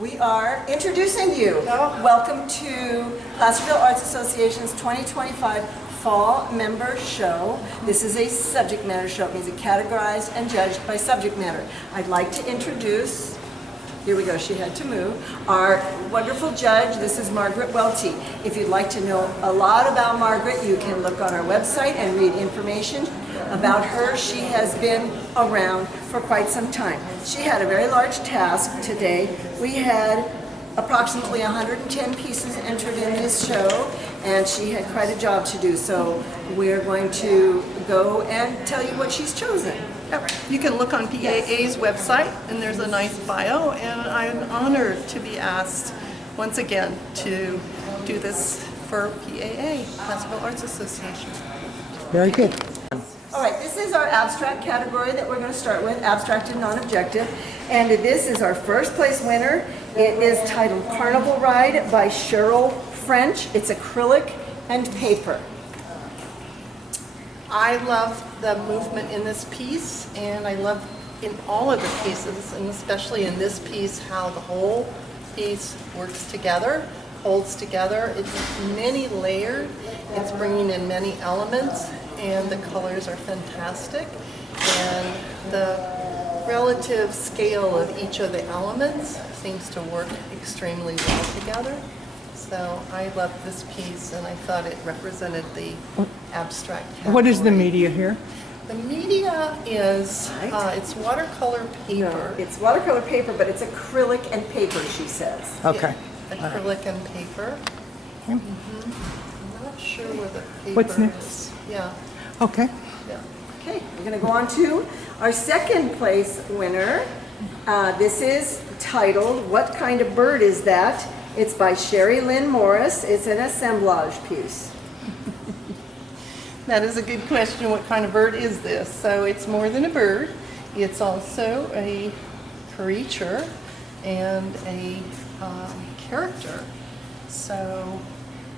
We are introducing you. Welcome to Placerville Arts Association's 2025 Fall Member Show. This is a subject matter show. It means it's categorized and judged by subject matter. I'd like to introduce, here we go, she had to move, our wonderful judge. This is Margaret Welty. If you'd like to know a lot about Margaret, you can look on our website and read information about her. She has been around for quite some time. She had a very large task today. We had approximately 110 pieces entered in this show, and she had quite a job to do. So we're going to go and tell you what she's chosen. You can look on PAA's website, and there's a nice bio, and I'm honored to be asked once again to do this for PAA, Placerville Arts Association. Very good. All right, this is our abstract category that we're going to start with, abstract and non-objective. And this is our first place winner. It is titled Carnival Ride by Cheryl French. It's acrylic and paper. I love the movement in this piece, and I love in all of the pieces, and especially in this piece, how the whole piece works together, holds together. It's many layered. It's bringing in many elements, and the colors are fantastic. And the relative scale of each of the elements seems to work extremely well together. So I love this piece, and I thought it represented the abstract category. What is the media here? The media is, it's watercolor paper. No, it's watercolor paper, but it's acrylic and paper, she says. Okay. Yeah, acrylic and paper. I'm not sure where the paper What's next? is. Yeah. Okay. Yeah. Okay, we're going to go on to our second place winner. This is titled, What Kind of Bird Is That? It's by Sherry Lynn Morris. It's an assemblage piece. That is a good question. What kind of bird is this? So it's more than a bird. It's also a creature and a character. So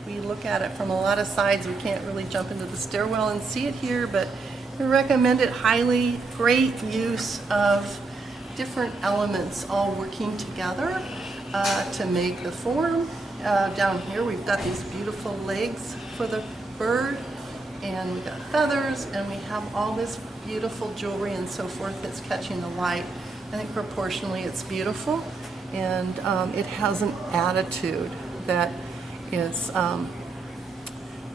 we look at it from a lot of sides. We can't really jump into the stairwell and see it here, but we recommend it highly. Great use of different elements all working together to make the form. Down here we've got these beautiful legs for the bird, and we've got feathers, and we have all this beautiful jewelry and so forth that's catching the light. I think proportionally it's beautiful, and it has an attitude that is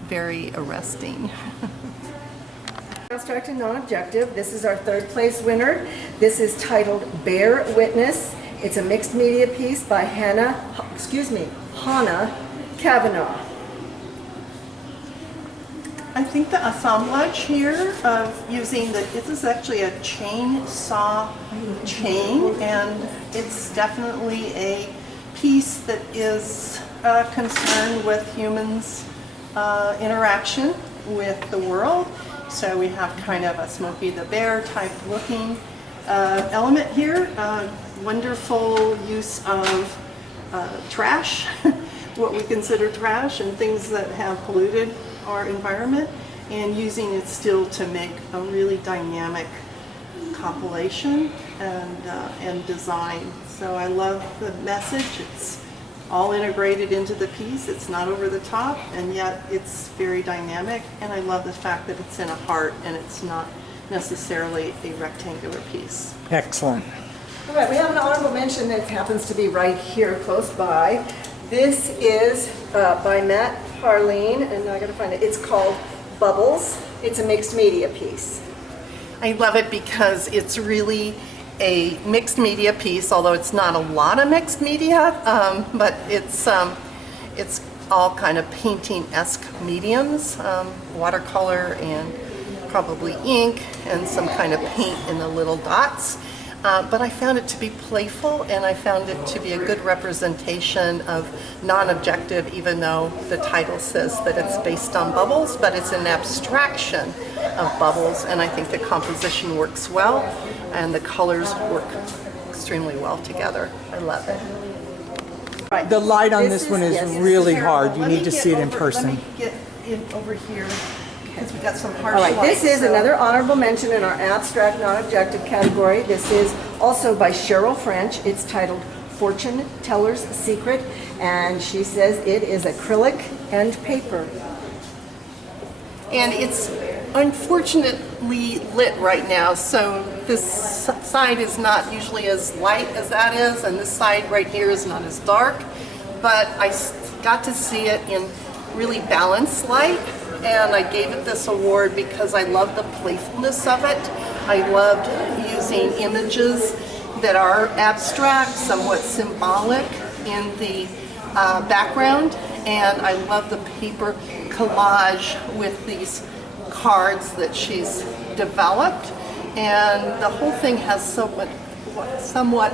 very arresting. Abstract and non-objective. This is our third place winner. This is titled Bear Witness. It's a mixed media piece by Hannah Kavanaugh. I think the assemblage here of using this is actually a chainsaw chain, and it's definitely a piece that is concerned with humans' interaction with the world. So we have kind of a Smokey the Bear type looking element here. Wonderful use of trash, what we consider trash, and things that have polluted our environment, and using it still to make a really dynamic compilation and design. So I love the message. It's all integrated into the piece. It's not over the top, and yet it's very dynamic, and I love the fact that it's in a heart and it's not necessarily a rectangular piece. Excellent. All right, we have an honorable mention that happens to be right here close by. This is by Matt Harleen, and I gotta find it. It's called Bubbles. It's a mixed media piece. I love it because it's really a mixed media piece, although it's not a lot of mixed media, but it's all kind of painting-esque mediums, watercolor and probably ink and some kind of paint in the little dots. But I found it to be playful, and I found it to be a good representation of non-objective, even though the title says that it's based on bubbles, but it's an abstraction of bubbles, and I think the composition works well, and the colors work extremely well together. I love it. Right. The light on this one is yes, really Carol, hard. You let need me to get see it in over- person. Let me get in over here, because we got some harsh All right, lights. this is so- another honorable mention in our abstract non-objective category. This is also by Cheryl French. It's titled Fortune Teller's Secret, and she says it is acrylic and paper. And it's unfortunately lit right now, so this side is not usually as light as that is, and this side right here is not as dark, but I got to see it in really balanced light, and I gave it this award because I love the playfulness of it. I loved using images that are abstract, somewhat symbolic in the background, and I love the paper collage with these cards that she's developed, and the whole thing has somewhat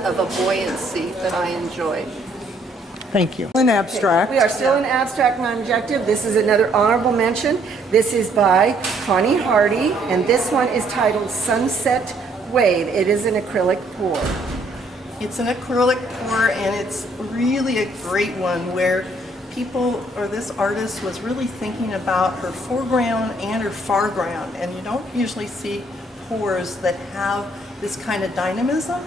of a buoyancy that I enjoy. Thank you. In abstract. We are still in abstract non-objective. This is another honorable mention. This is by Connie Hardy, and this one is titled Sunset Wave. It is an acrylic pour. It's an acrylic pour, and it's really a great one where people, or this artist, was really thinking about her foreground and her foreground, and you don't usually see pours that have this kind of dynamism,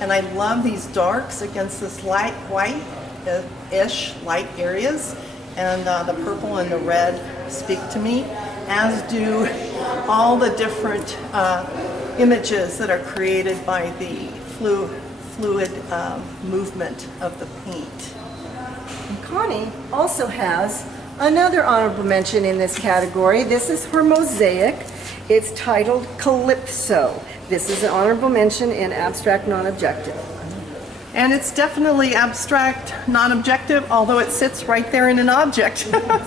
and I love these darks against this light white-ish light areas, and the purple and the red speak to me, as do all the different images that are created by the fluid movement of the paint. And Connie also has another honorable mention in this category. This is her mosaic. It's titled Calypso. This is an honorable mention in abstract non-objective. And it's definitely abstract, non-objective, although it sits right there in an object.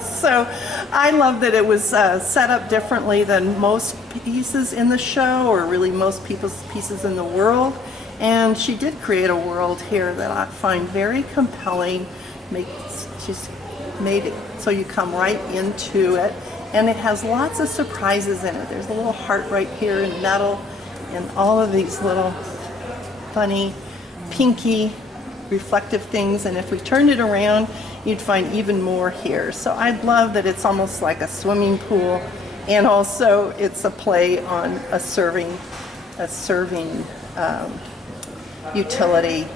So I love that it was set up differently than most pieces in the show, or really most people's pieces in the world. And she did create a world here that I find very compelling. She's made it so you come right into it, and it has lots of surprises in it. There's a little heart right here in metal, and all of these little funny pinky reflective things, and if we turned it around you'd find even more here. So I love that it's almost like a swimming pool, and also it's a play on a serving utility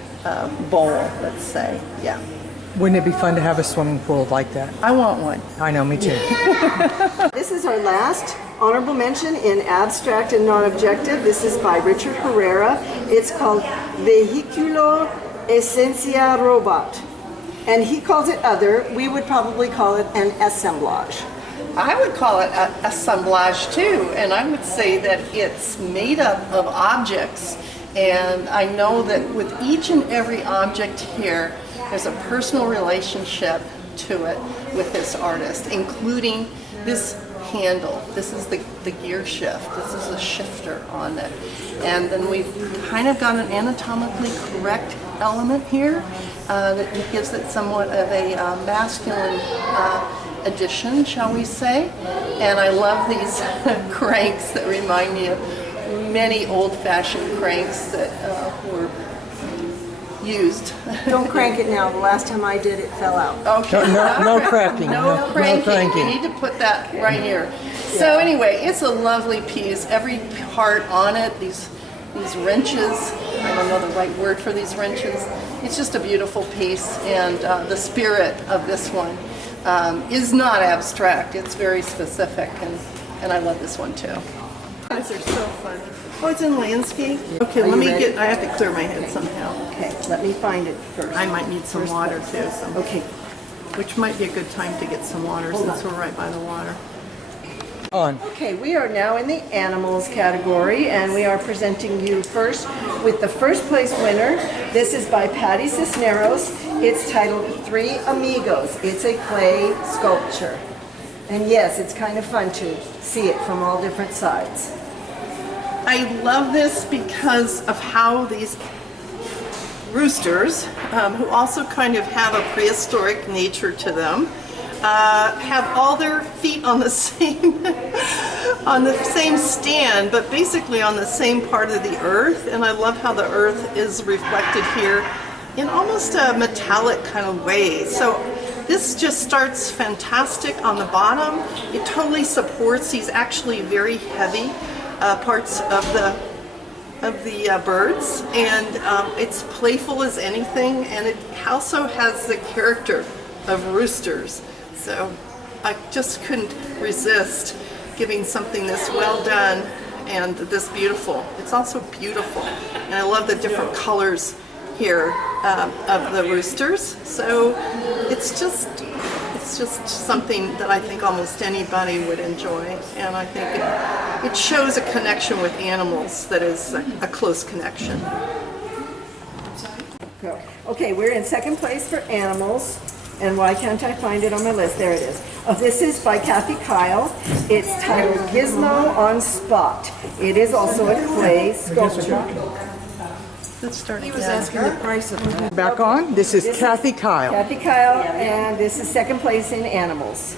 bowl, let's say. Yeah. Wouldn't it be fun to have a swimming pool like that? I want one. I know, me too. This is our last honorable mention in abstract and non-objective. This is by Richard Herrera. It's called Vehiculo Esencia Robot. And he calls it other. We would probably call it an assemblage. I would call it an assemblage too, and I would say that it's made up of objects. And I know that with each and every object here, there's a personal relationship to it with this artist, including this handle. This is the gear shift. This is a shifter on it. And then we've kind of got an anatomically correct element here that gives it somewhat of a masculine addition, shall we say. And I love these cranks that remind me of many old-fashioned cranks that were used. Don't crank it now. The last time I did, it fell out. Okay. No cracking. No cranking. cranking. You need to put that right here. So anyway, it's a lovely piece. Every part on it, these wrenches, I don't know the right word for these wrenches. It's just a beautiful piece, and the spirit of this one is not abstract. It's very specific, and I love this one too. These are so fun. Oh, it's in landscape? Okay, Are let you me ready? I have to clear my head somehow. Okay, let me find it first. I might need some water too. Okay. Which might be a good time to get some water since we're right by the water. On. Okay, we are now in the animals category, and we are presenting you first with the first place winner. This is by Patty Cisneros. It's titled Three Amigos. It's a clay sculpture. And yes, it's kind of fun to see it from all different sides. I love this because of how these roosters, who also kind of have a prehistoric nature to them, have all their feet on the same stand, but basically on the same part of the earth. And I love how the earth is reflected here in almost a metallic kind of way. So this just starts fantastic on the bottom. It totally supports these actually very heavy parts of the birds, and it's playful as anything, and it also has the character of roosters. So I just couldn't resist giving something this well done and this beautiful. It's also beautiful, and I love the different colors here of the roosters. So it's just something that I think almost anybody would enjoy, and I think it shows a connection with animals that is a close connection. Okay, we're in second place for animals, and why can't I find it on my list? There it is. Oh, this is by Kathy Kyle. It's titled Gizmo on Spot. It is also a clay sculpture. Let's start He was asking the price of it. Back on. This is Kathy Kyle. Kathy Kyle, and this is second place in animals.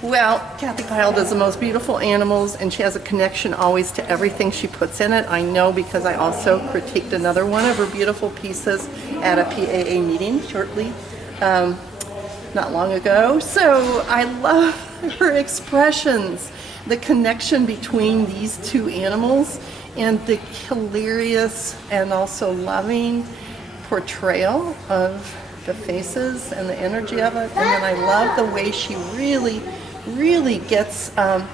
Well, Kathy Kyle does the most beautiful animals, and she has a connection always to everything she puts in it. I know because I also critiqued another one of her beautiful pieces at a PAA meeting shortly, not long ago. So I love her expressions, the connection between these two animals, and the hilarious and also loving portrayal of the faces and the energy of it. And then I love the way she really gets a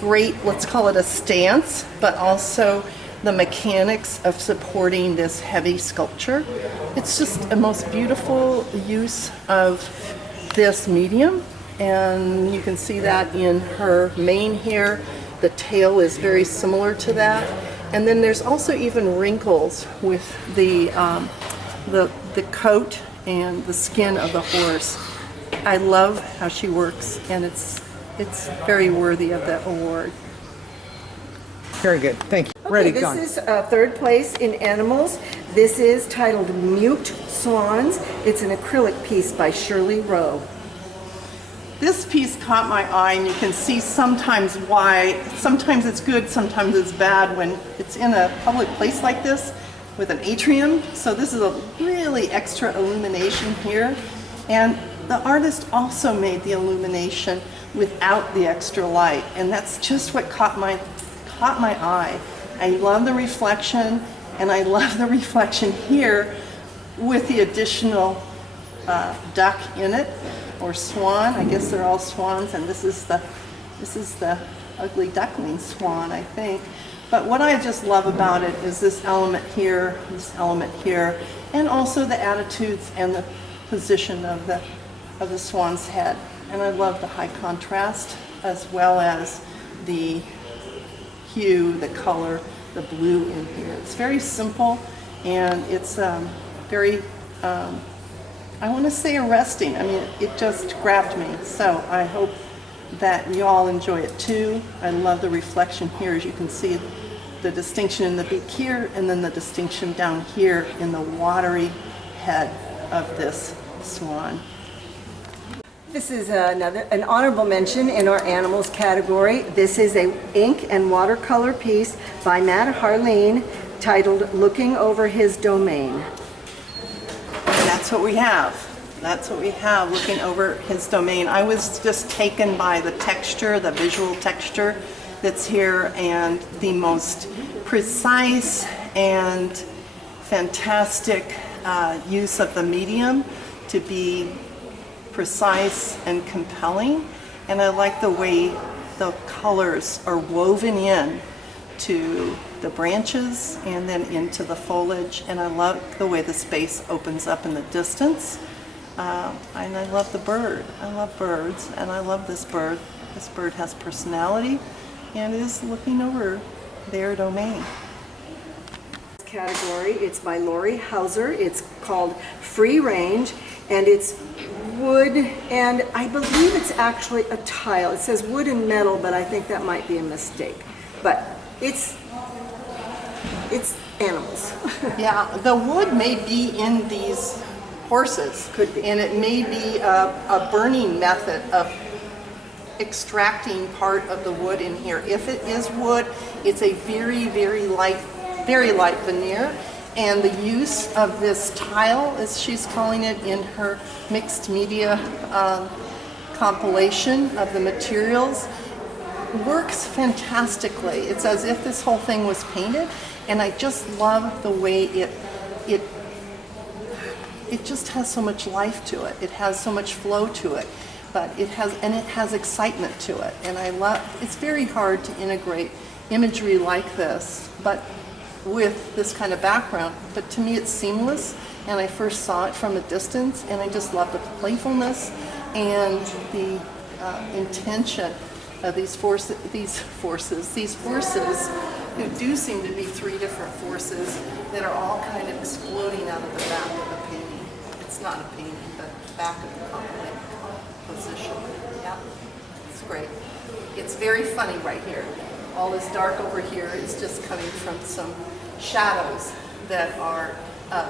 great, let's call it a stance, but also the mechanics of supporting this heavy sculpture. It's just a most beautiful use of this medium, and you can see that in her mane here. The tail is very similar to that, and then there's also even wrinkles with the coat and the skin of the horse. I love how she works, and it's very worthy of the award. Very good. Thank you. Okay, Ready, this gone. is third place in animals. This is titled Mute Swans. It's an acrylic piece by Shirley Rowe. This piece caught my eye, and you can see sometimes why. Sometimes it's good, sometimes it's bad when it's in a public place like this with an atrium. So this is a really extra illumination here, and the artist also made the illumination without the extra light, and that's just what caught my eye. I love the reflection, and I love the reflection here with the additional duck in it, or swan. I guess they're all swans, and this is the ugly duckling swan, I think. But what I just love about it is this element here, and also the attitudes and the position of the swan's head. And I love the high contrast, as well as the hue, the color, the blue in here. It's very simple, and it's very, I want to say arresting. I mean, it just grabbed me. So I hope that you all enjoy it too. I love the reflection here, as you can see the distinction in the beak here, and then the distinction down here in the watery head of this swan. This is an honorable mention in our animals category. This is a ink and watercolor piece by Matt Harleen titled Looking Over His Domain. That's what we have. That's what we have, looking over his domain. I was just taken by the texture, the visual texture that's here, and the most precise and fantastic use of the medium to be precise and compelling. And I like the way the colors are woven in to the branches and then into the foliage, and I love the way the space opens up in the distance. And I love the bird. I love birds, and I love this bird. This bird has personality and is looking over their domain. Category, it's by Lori Hauser. It's called Free Range, and it's wood, and I believe it's actually a tile. It says wood and metal, but I think that might be a mistake. But it's animals. Yeah, the wood may be in these horses. Could be. And it may be a burning method of extracting part of the wood in here. If it is wood, it's a very light veneer. And the use of this tile, as she's calling it in her mixed media compilation of the materials, works fantastically. It's as if this whole thing was painted, and I just love the way it just has so much life to it. It has so much flow to it, but it has excitement to it. And it's very hard to integrate imagery like this, but with this kind of background. But to me, it's seamless. And I first saw it from a distance, and I just love the playfulness and the intention of these forces, who do seem to be three different forces that are all kind of exploding out of the back of the painting. It's not a painting, but the back of the composition. Yeah, it's great. It's very funny right here. All this dark over here is just coming from some shadows that are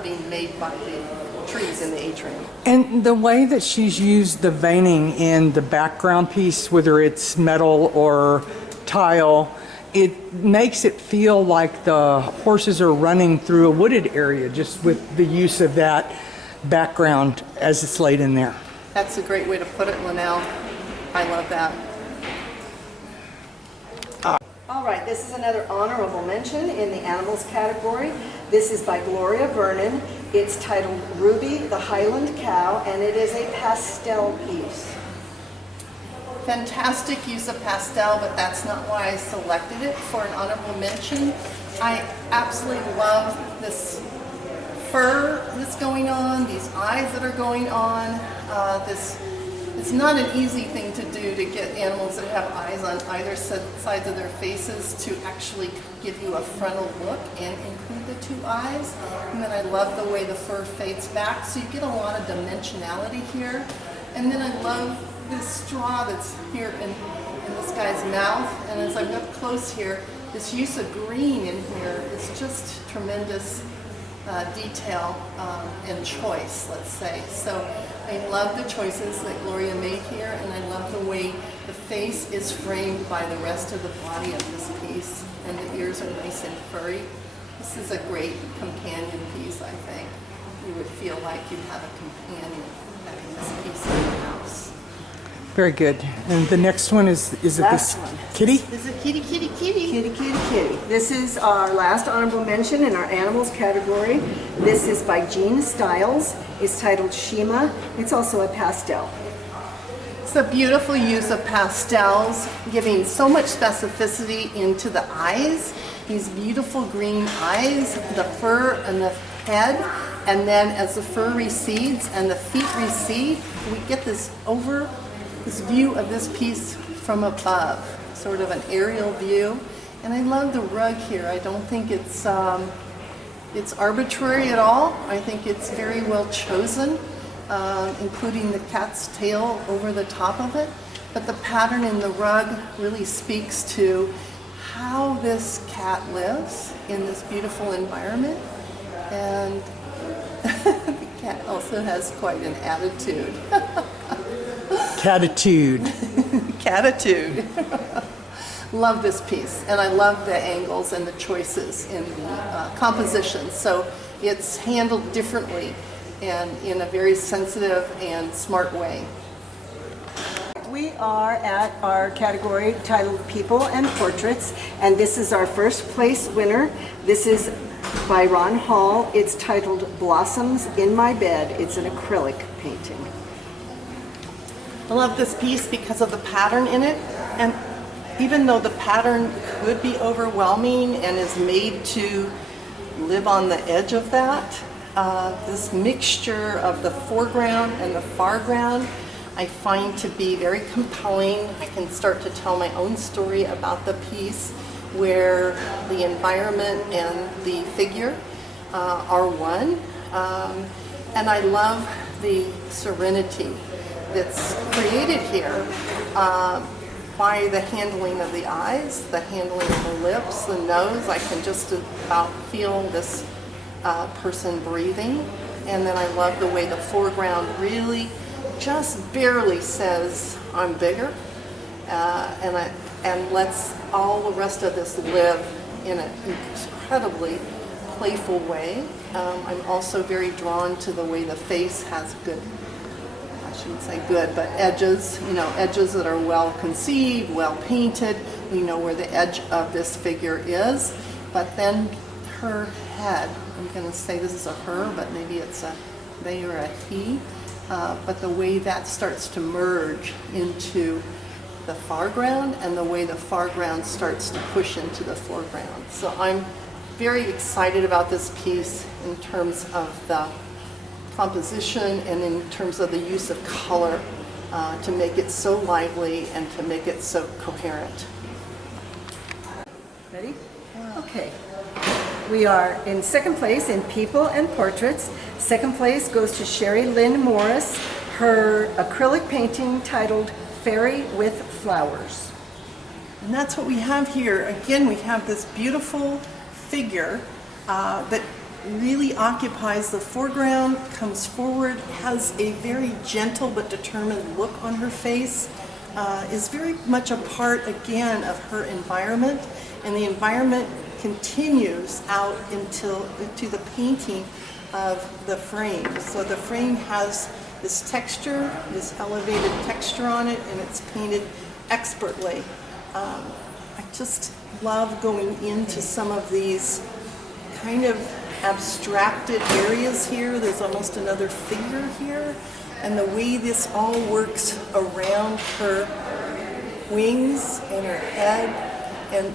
being made by the trees in the atrium. And the way that she's used the veining in the background piece, whether it's metal or tile, it makes it feel like the horses are running through a wooded area just with the use of that background as it's laid in there. That's a great way to put it, Linnell. I love that. All right, this is another honorable mention in the animals category. This is by Gloria Vernon. It's titled Ruby the Highland Cow, and it is a pastel piece. Fantastic use of pastel, but that's not why I selected it for an honorable mention. I absolutely love this fur that's going on, these eyes that are going on. It's not an easy thing to do to get animals that have eyes on either sides of their faces to actually give you a frontal look and include the two eyes. And then I love the way the fur fades back, so you get a lot of dimensionality here. And then I love this straw that's here in this guy's mouth. And as I look close here, this use of green in here is just tremendous detail and choice, let's say. So I love the choices that Gloria made here, and I love the way the face is framed by the rest of the body of this piece, and the ears are nice and furry. This is a great companion piece, I think. You would feel like you'd have a companion having this piece in your house. Very good. And the next one is it this kitty? This is a kitty, kitty, kitty. Kitty, kitty, kitty. This is our last honorable mention in our animals category. This is by Jean Stiles. It's titled Shima. It's also a pastel. It's a beautiful use of pastels, giving so much specificity into the eyes. These beautiful green eyes, the fur and the head, and then as the fur recedes and the feet recede, we get this view of this piece from above, sort of an aerial view. And I love the rug here. I don't think it's arbitrary at all. I think it's very well chosen, including the cat's tail over the top of it. But the pattern in the rug really speaks to how this cat lives in this beautiful environment. And the cat also has quite an attitude. Catitude. Catitude. Love this piece, and I love the angles and the choices in the composition. So it's handled differently and in a very sensitive and smart way. We are at our category titled People and Portraits, and this is our first place winner. This is by Ron Hall. It's titled Blossoms in My Bed. It's an acrylic painting. I love this piece because of the pattern in it, and even though the pattern could be overwhelming and is made to live on the edge of that, this mixture of the foreground and the foreground I find to be very compelling. I can start to tell my own story about the piece where the environment and the figure are one, and I love the serenity that's created here by the handling of the eyes, the handling of the lips, the nose. I can just about feel this person breathing. And then I love the way the foreground really just barely says, I'm bigger, and lets all the rest of this live in an incredibly playful way. I'm also very drawn to the way the face has good, I shouldn't say good, but edges, edges that are well conceived, well painted, we know where the edge of this figure is, but then her head, I'm going to say this is a her, but maybe it's a they or a he, but the way that starts to merge into the foreground and the way the foreground starts to push into the foreground. So I'm very excited about this piece in terms of the composition and in terms of the use of color to make it so lively and to make it so coherent. Ready? Okay. We are in second place in People and Portraits. Second place goes to Sherry Lynn Morris, her acrylic painting titled Fairy with Flowers. And that's what we have here. Again, we have this beautiful figure that really occupies the foreground, comes forward, has a very gentle but determined look on her face, is very much a part, again, of her environment, and the environment continues out to the painting of the frame. So the frame has this texture, this elevated texture on it, and it's painted expertly. I just love going into some of these kind of abstracted areas here. There's almost another figure here, and the way this all works around her wings and her head and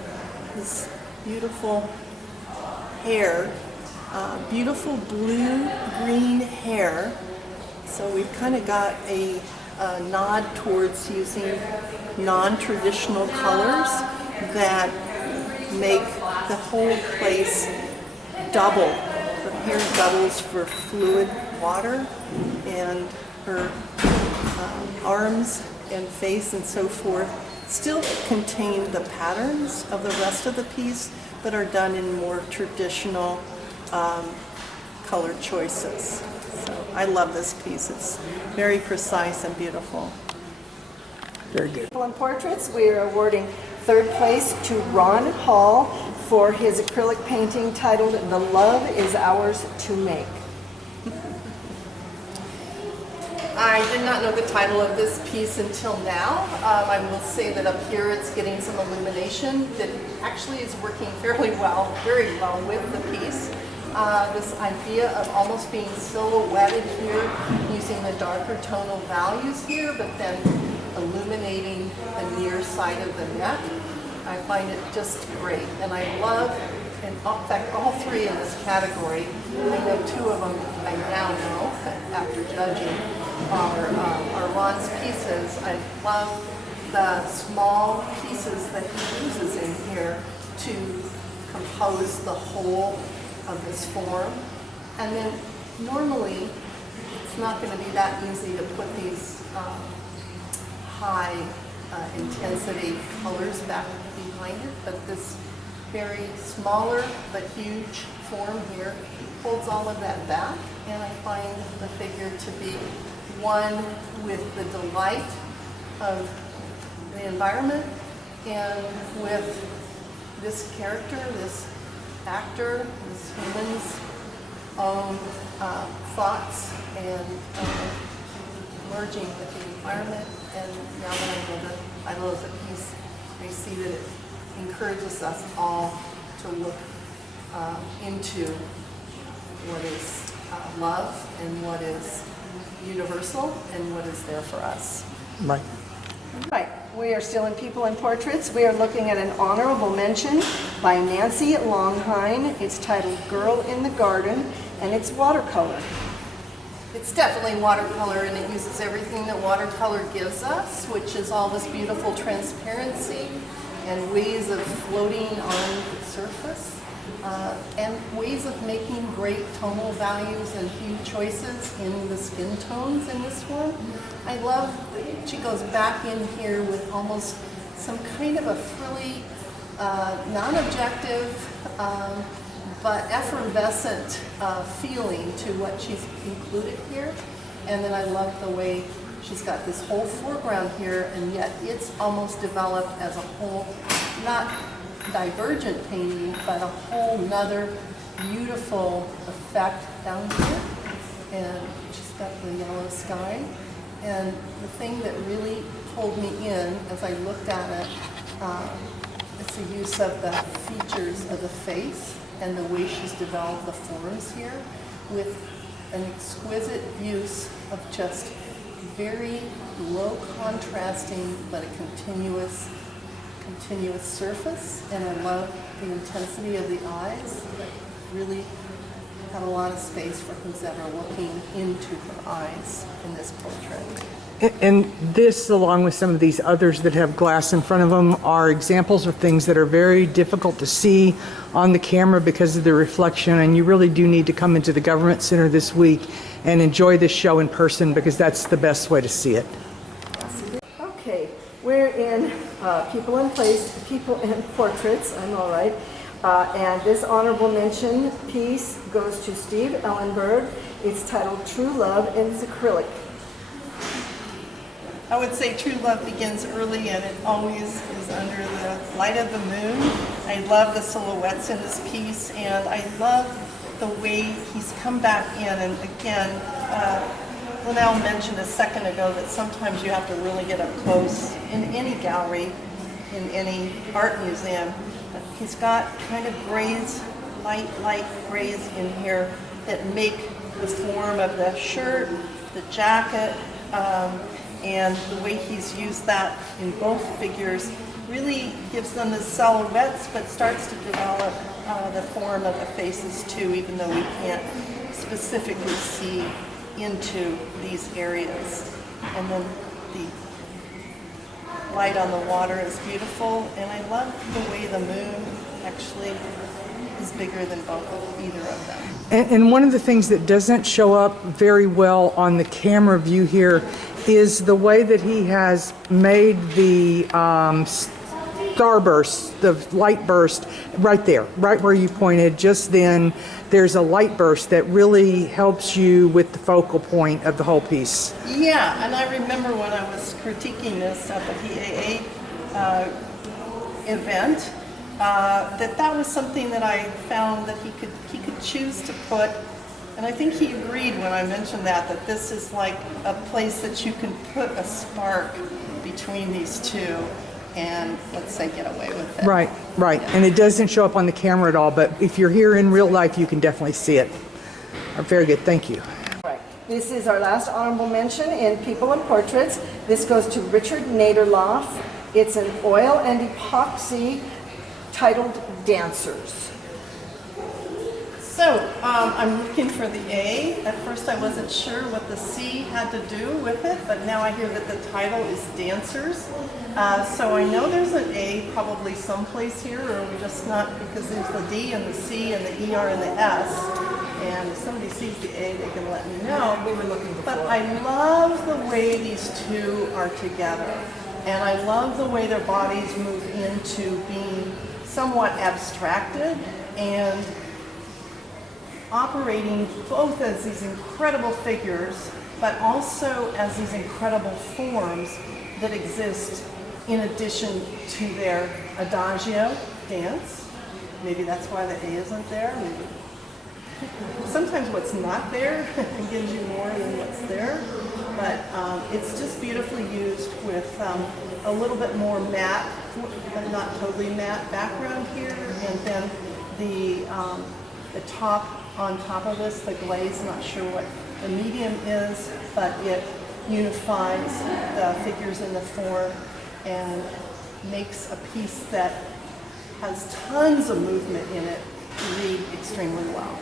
this beautiful hair, beautiful blue-green hair. So we've kind of got a nod towards using non-traditional colors that make the whole place double. Her hair doubles for fluid water, and her arms and face and so forth still contain the patterns of the rest of the piece, but are done in more traditional color choices. So I love this piece. It's very precise and beautiful. Very good. People and Portraits, we are awarding third place to Ron Hall for his acrylic painting titled The Love Is Ours to Make. I did not know the title of this piece until now. I will say that up here it's getting some illumination that actually is working fairly well, very well with the piece. This idea of almost being silhouetted here using the darker tonal values here, but then illuminating the near side of the neck. I find it just great, and I love, in fact, all three in this category. I know two of them I now know after judging are Ron's pieces. I love the small pieces that he uses in here to compose the whole of this form. And then normally it's not going to be that easy to put these high intensity colors back behind it, but this very smaller but huge form here holds all of that back, and I find the figure to be one with the delight of the environment and with this character, this actor, this woman's own thoughts and merging with the environment. And now that I know the piece, I see that it encourages us all to look into what is love and what is universal and what is there for us. Right. Right, we are still in People and Portraits. We are looking at an honorable mention by Nancy Longhine. It's titled Girl in the Garden, and it's watercolor. It's definitely watercolor, and it uses everything that watercolor gives us, which is all this beautiful transparency and ways of floating on the surface, and ways of making great tonal values and hue choices in the skin tones in this one. I love that she goes back in here with almost some kind of a frilly, non-objective, but effervescent feeling to what she's included here. And then I love the way she's got this whole foreground here, and yet it's almost developed as a whole, not divergent painting, but a whole nother beautiful effect down here. And she's got the yellow sky. And the thing that really pulled me in as I looked at it the use of the features of the face and the way she's developed the forms here with an exquisite use of just very low contrasting but a continuous surface. And I love the intensity of the eyes that really have a lot of space for who's ever looking into her eyes in this portrait. And this, along with some of these others that have glass in front of them, are examples of things that are very difficult to see on the camera because of the reflection, and you really do need to come into the Government Center this week and enjoy this show in person, because that's the best way to see it. Okay, we're in People in Place, People in Portraits, I'm all right. And this honorable mention piece goes to Steve Ellenberg. It's titled True Love, and it's acrylic. I would say true love begins early, and it always is under the light of the moon. I love the silhouettes in this piece, and I love the way he's come back in. And again, Linnell mentioned a second ago that sometimes you have to really get up close in any gallery, in any art museum. But he's got kind of grays, light grays in here that make the form of the shirt, the jacket, and the way he's used that in both figures really gives them the silhouettes, but starts to develop the form of the faces too, even though we can't specifically see into these areas. And then the light on the water is beautiful, and I love the way the moon actually is bigger than either of them. And one of the things that doesn't show up very well on the camera view here is the way that he has made the starburst, the light burst, right there, right where you pointed just then. There's a light burst that really helps you with the focal point of the whole piece. Yeah, and I remember when I was critiquing this at the PAA event, that was something that I found that he could choose to put, and I think he agreed when I mentioned that this is like a place that you can put a spark between these two and, let's say, get away with it. Right. And it doesn't show up on the camera at all, but if you're here in real life, you can definitely see it. Very good, thank you. Right. This is our last honorable mention in People in Portraits. This goes to Richard Naderloff. It's an oil and epoxy titled Dancers. So, I'm looking for the A. At first I wasn't sure what the C had to do with it, but now I hear that the title is Dancers. So I know there's an A probably someplace here, or we just not, because there's the D and the C and the ER and the S. And if somebody sees the A, they can let me know. We were looking before. But I love the way these two are together. And I love the way their bodies move into being somewhat abstracted and operating both as these incredible figures, but also as these incredible forms that exist in addition to their adagio dance. Maybe that's why the A isn't there. Sometimes what's not there gives you more than what's there, but it's just beautifully used with a little bit more matte, but not totally matte background here, and then the top on top of this, the glaze, not sure what the medium is, but it unifies the figures in the form and makes a piece that has tons of movement in it read extremely well.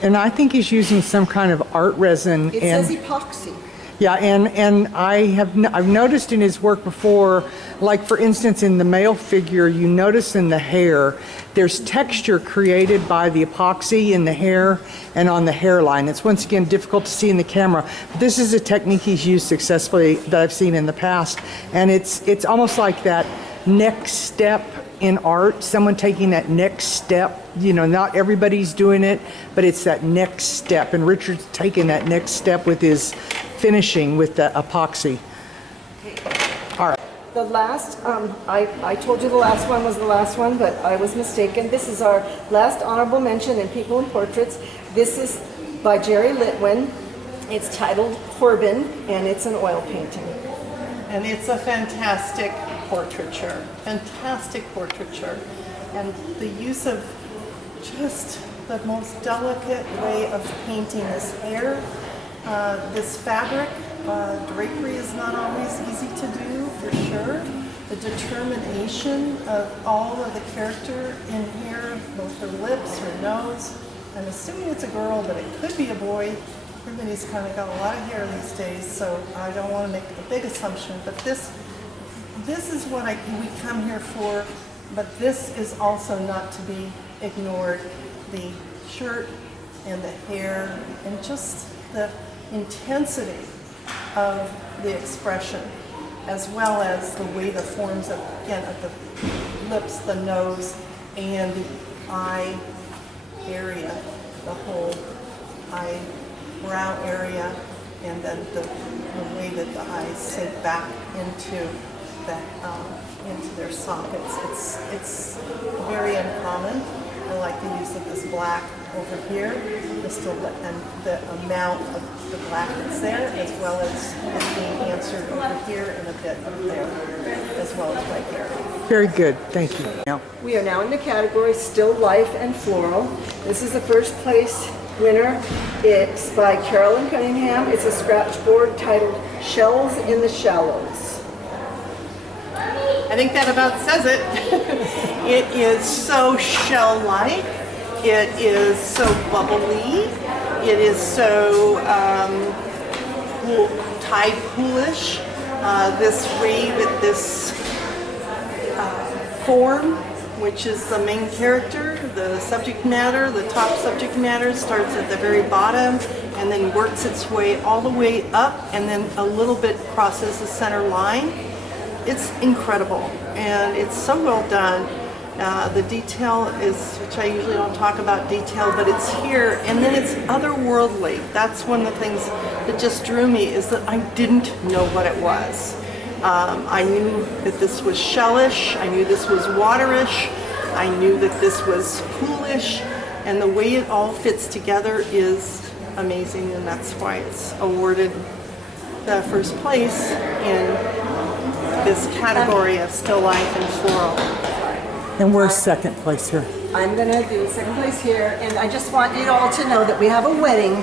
And I think he's using some kind of art resin. It says epoxy. Yeah, and I've noticed in his work before, like for instance in the male figure, you notice in the hair, there's texture created by the epoxy in the hair and on the hairline. It's once again difficult to see in the camera. But this is a technique he's used successfully that I've seen in the past, and it's almost like that next step in art, someone taking that next step. You know, not everybody's doing it, but it's that next step, and Richard's taking that next step with his finishing with the epoxy. All right. The last, I told you the last one was the last one, but I was mistaken. This is our last honorable mention in People in Portraits. This is by Jerry Litwin. It's titled Corbin, and it's an oil painting. And it's a fantastic portraiture, fantastic portraiture. And the use of just the most delicate way of painting this hair, this fabric. Drapery is not always easy to do, for sure. The determination of all of the character in here, both her lips, her nose. I'm assuming it's a girl, but it could be a boy. Everybody's kind of got a lot of hair these days, so I don't want to make a big assumption. But this is what we come here for. But this is also not to be ignored. The shirt and the hair and just the intensity of the expression, as well as the way the forms of, again, of the lips, the nose, and the eye area, the whole eyebrow area, and then the way that the eyes sink back into their sockets. It's very uncommon. I like the use of this black over here, and the amount of the black that's there, as well as it being answered over here and a bit up there, as well as right here. Very good, thank you. Now, We are now in the category Still Life and Floral. This is the first place winner. It's by Carolyn Cunningham. It's a scratch board titled Shells in the Shallows. I think that about says it. It is so shell-like. It is so bubbly. It is so tide poolish. This wave at this form, which is the main character, the subject matter, the top subject matter starts at the very bottom and then works its way all the way up and then a little bit crosses the center line. It's incredible and it's so well done. The detail is, which I usually don't talk about detail, but it's here and then it's otherworldly. That's one of the things that just drew me, is that I didn't know what it was. I knew that this was shellish, I knew this was waterish, I knew that this was poolish, and the way it all fits together is amazing, and that's why it's awarded the first place in this category of still life and floral. and we're second place here. I'm going to do second place here, and I just want you all to know that we have a wedding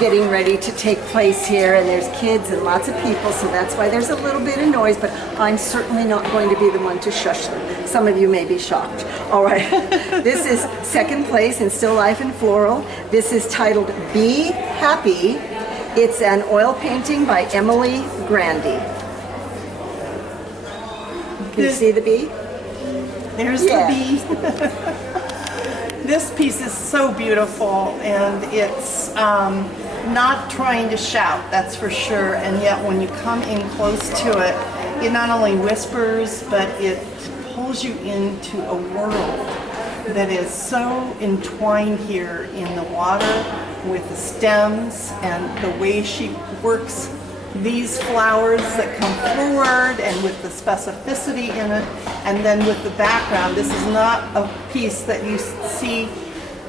getting ready to take place here, and there's kids and lots of people, so that's why there's a little bit of noise, but I'm certainly not going to be the one to shush them. Some of you may be shocked. All right, this is second place in Still Life and Floral. This is titled Be Happy. It's an oil painting by Emily Grandy. Can you see the bee? There's the bee. This piece is so beautiful, and it's not trying to shout, that's for sure, and yet when you come in close to it, it not only whispers, but it pulls you into a world that is so entwined here in the water with the stems and the way she works these flowers that come forward and with the specificity in it, and then with the background. This is not a piece that you see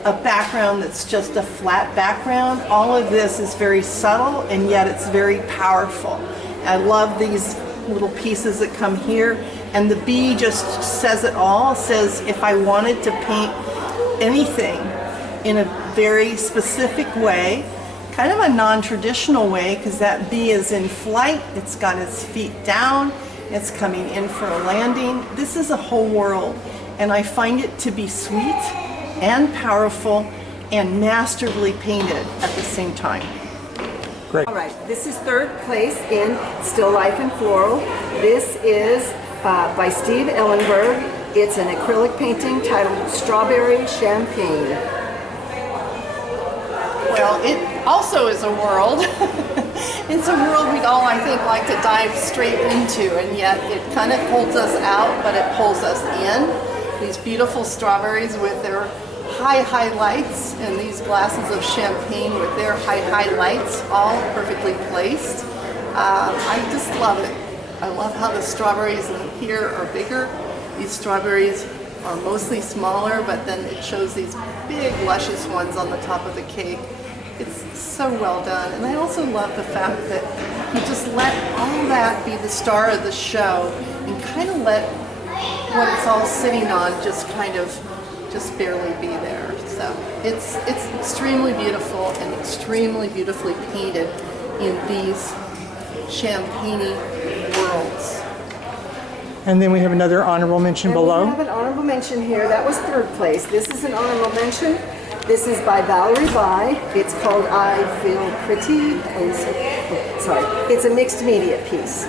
a background that's just a flat background. All of this is very subtle, and yet it's very powerful. I love these little pieces that come here, and the bee just says it all. Says if I wanted to paint anything in a very specific way, kind of a non-traditional way, because that bee is in flight, it's got its feet down, it's coming in for a landing. This is a whole world, and I find it to be sweet and powerful and masterfully painted at the same time. Great. All right, this is third place in Still Life and Floral. This is by Steve Ellenberg. It's an acrylic painting titled Strawberry Champagne. Well, it also is a world. It's a world we'd all, I think, like to dive straight into, and yet it kind of holds us out, but it pulls us in. These beautiful strawberries with their high highlights, and these glasses of champagne with their high highlights, all perfectly placed. I just love it. I love how the strawberries in here are bigger. These strawberries are mostly smaller, but then it shows these big luscious ones on the top of the cake. It's so well done. And I also love the fact that you just let all that be the star of the show and kind of let what it's all sitting on just kind of just barely be there. So it's extremely beautiful and extremely beautifully painted in these champagne worlds. And then we have another honorable mention And below. we have an honorable mention here. That was third place. This is an honorable mention. This is by Valerie By. It's called I Feel Pretty. Sorry. It's a mixed media piece.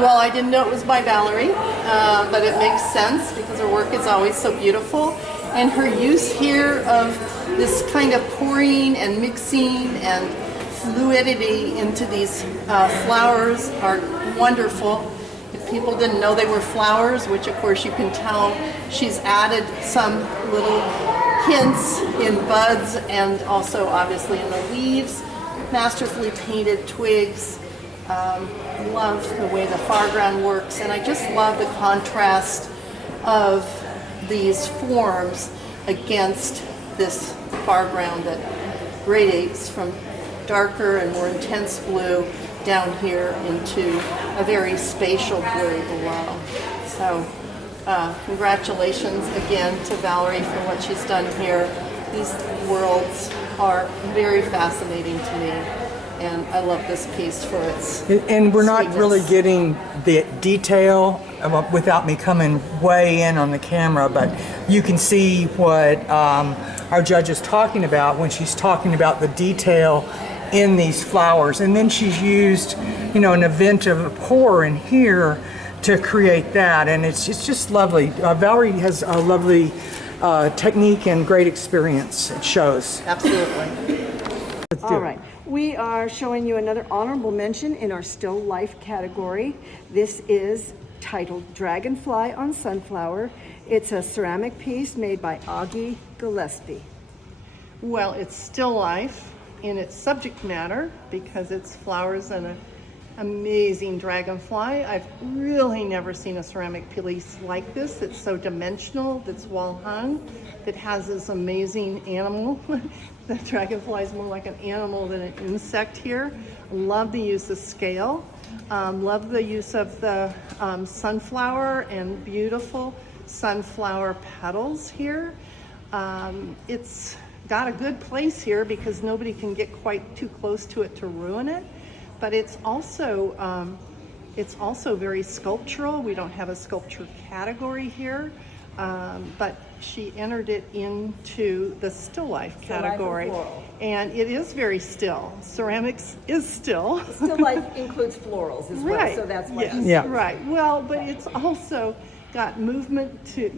Well, I didn't know it was by Valerie, but it makes sense because her work is always so beautiful. And her use here of this kind of pouring and mixing and fluidity into these flowers are wonderful. If people didn't know they were flowers, which of course you can tell, she's added some little hints in buds and also obviously in the leaves. Masterfully painted twigs. Love the way the foreground works, and I just love the contrast of these forms against this foreground that radiates from darker and more intense blue down here into a very spatial blue below. So congratulations again to Valerie for what she's done here. These worlds are very fascinating to me, and I love this piece for its And we're not sweetness. really getting the detail without me coming way in on the camera, but you can see what our judge is talking about when she's talking about the detail in these flowers. And then she's used, you know, an event of a pour in here to create that, and it's just lovely. Valerie has a lovely technique and great experience, it shows. Absolutely. Let's do All it. right. We are showing you another honorable mention in our still life category. This is titled Dragonfly on Sunflower. It's a ceramic piece made by Augie Gillespie. Well, it's still life in its subject matter because it's flowers and an amazing dragonfly. I've really never seen a ceramic piece like this. It's so dimensional, that's wall hung, that has this amazing animal. The dragonfly is more like an animal than an insect here. Love the use of scale. Love the use of the sunflower and beautiful sunflower petals here. It's got a good place here because nobody can get quite too close to it to ruin it. But it's also very sculptural. We don't have a sculpture category here, but she entered it into the still life category. And it is very still. Ceramics is still. Still life includes florals as well, Right. so that's why. Yes. Yeah. Right. Well, but it's also got movement to,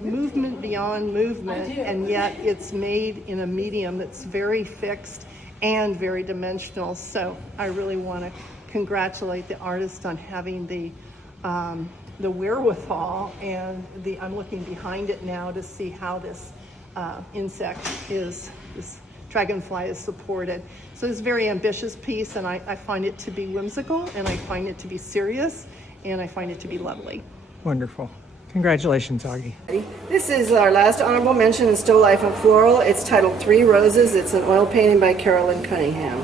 movement beyond movement, and yet it's made in a medium that's very fixed and very dimensional. So I really want to congratulate the artist on having the wherewithal, and I'm looking behind it now to see how this this dragonfly is supported. So it's a very ambitious piece, and I find it to be whimsical, and I find it to be serious, and I find it to be lovely. Wonderful. Congratulations, Augie. This is our last honorable mention in still life and floral. It's titled Three Roses. It's an oil painting by Carolyn Cunningham.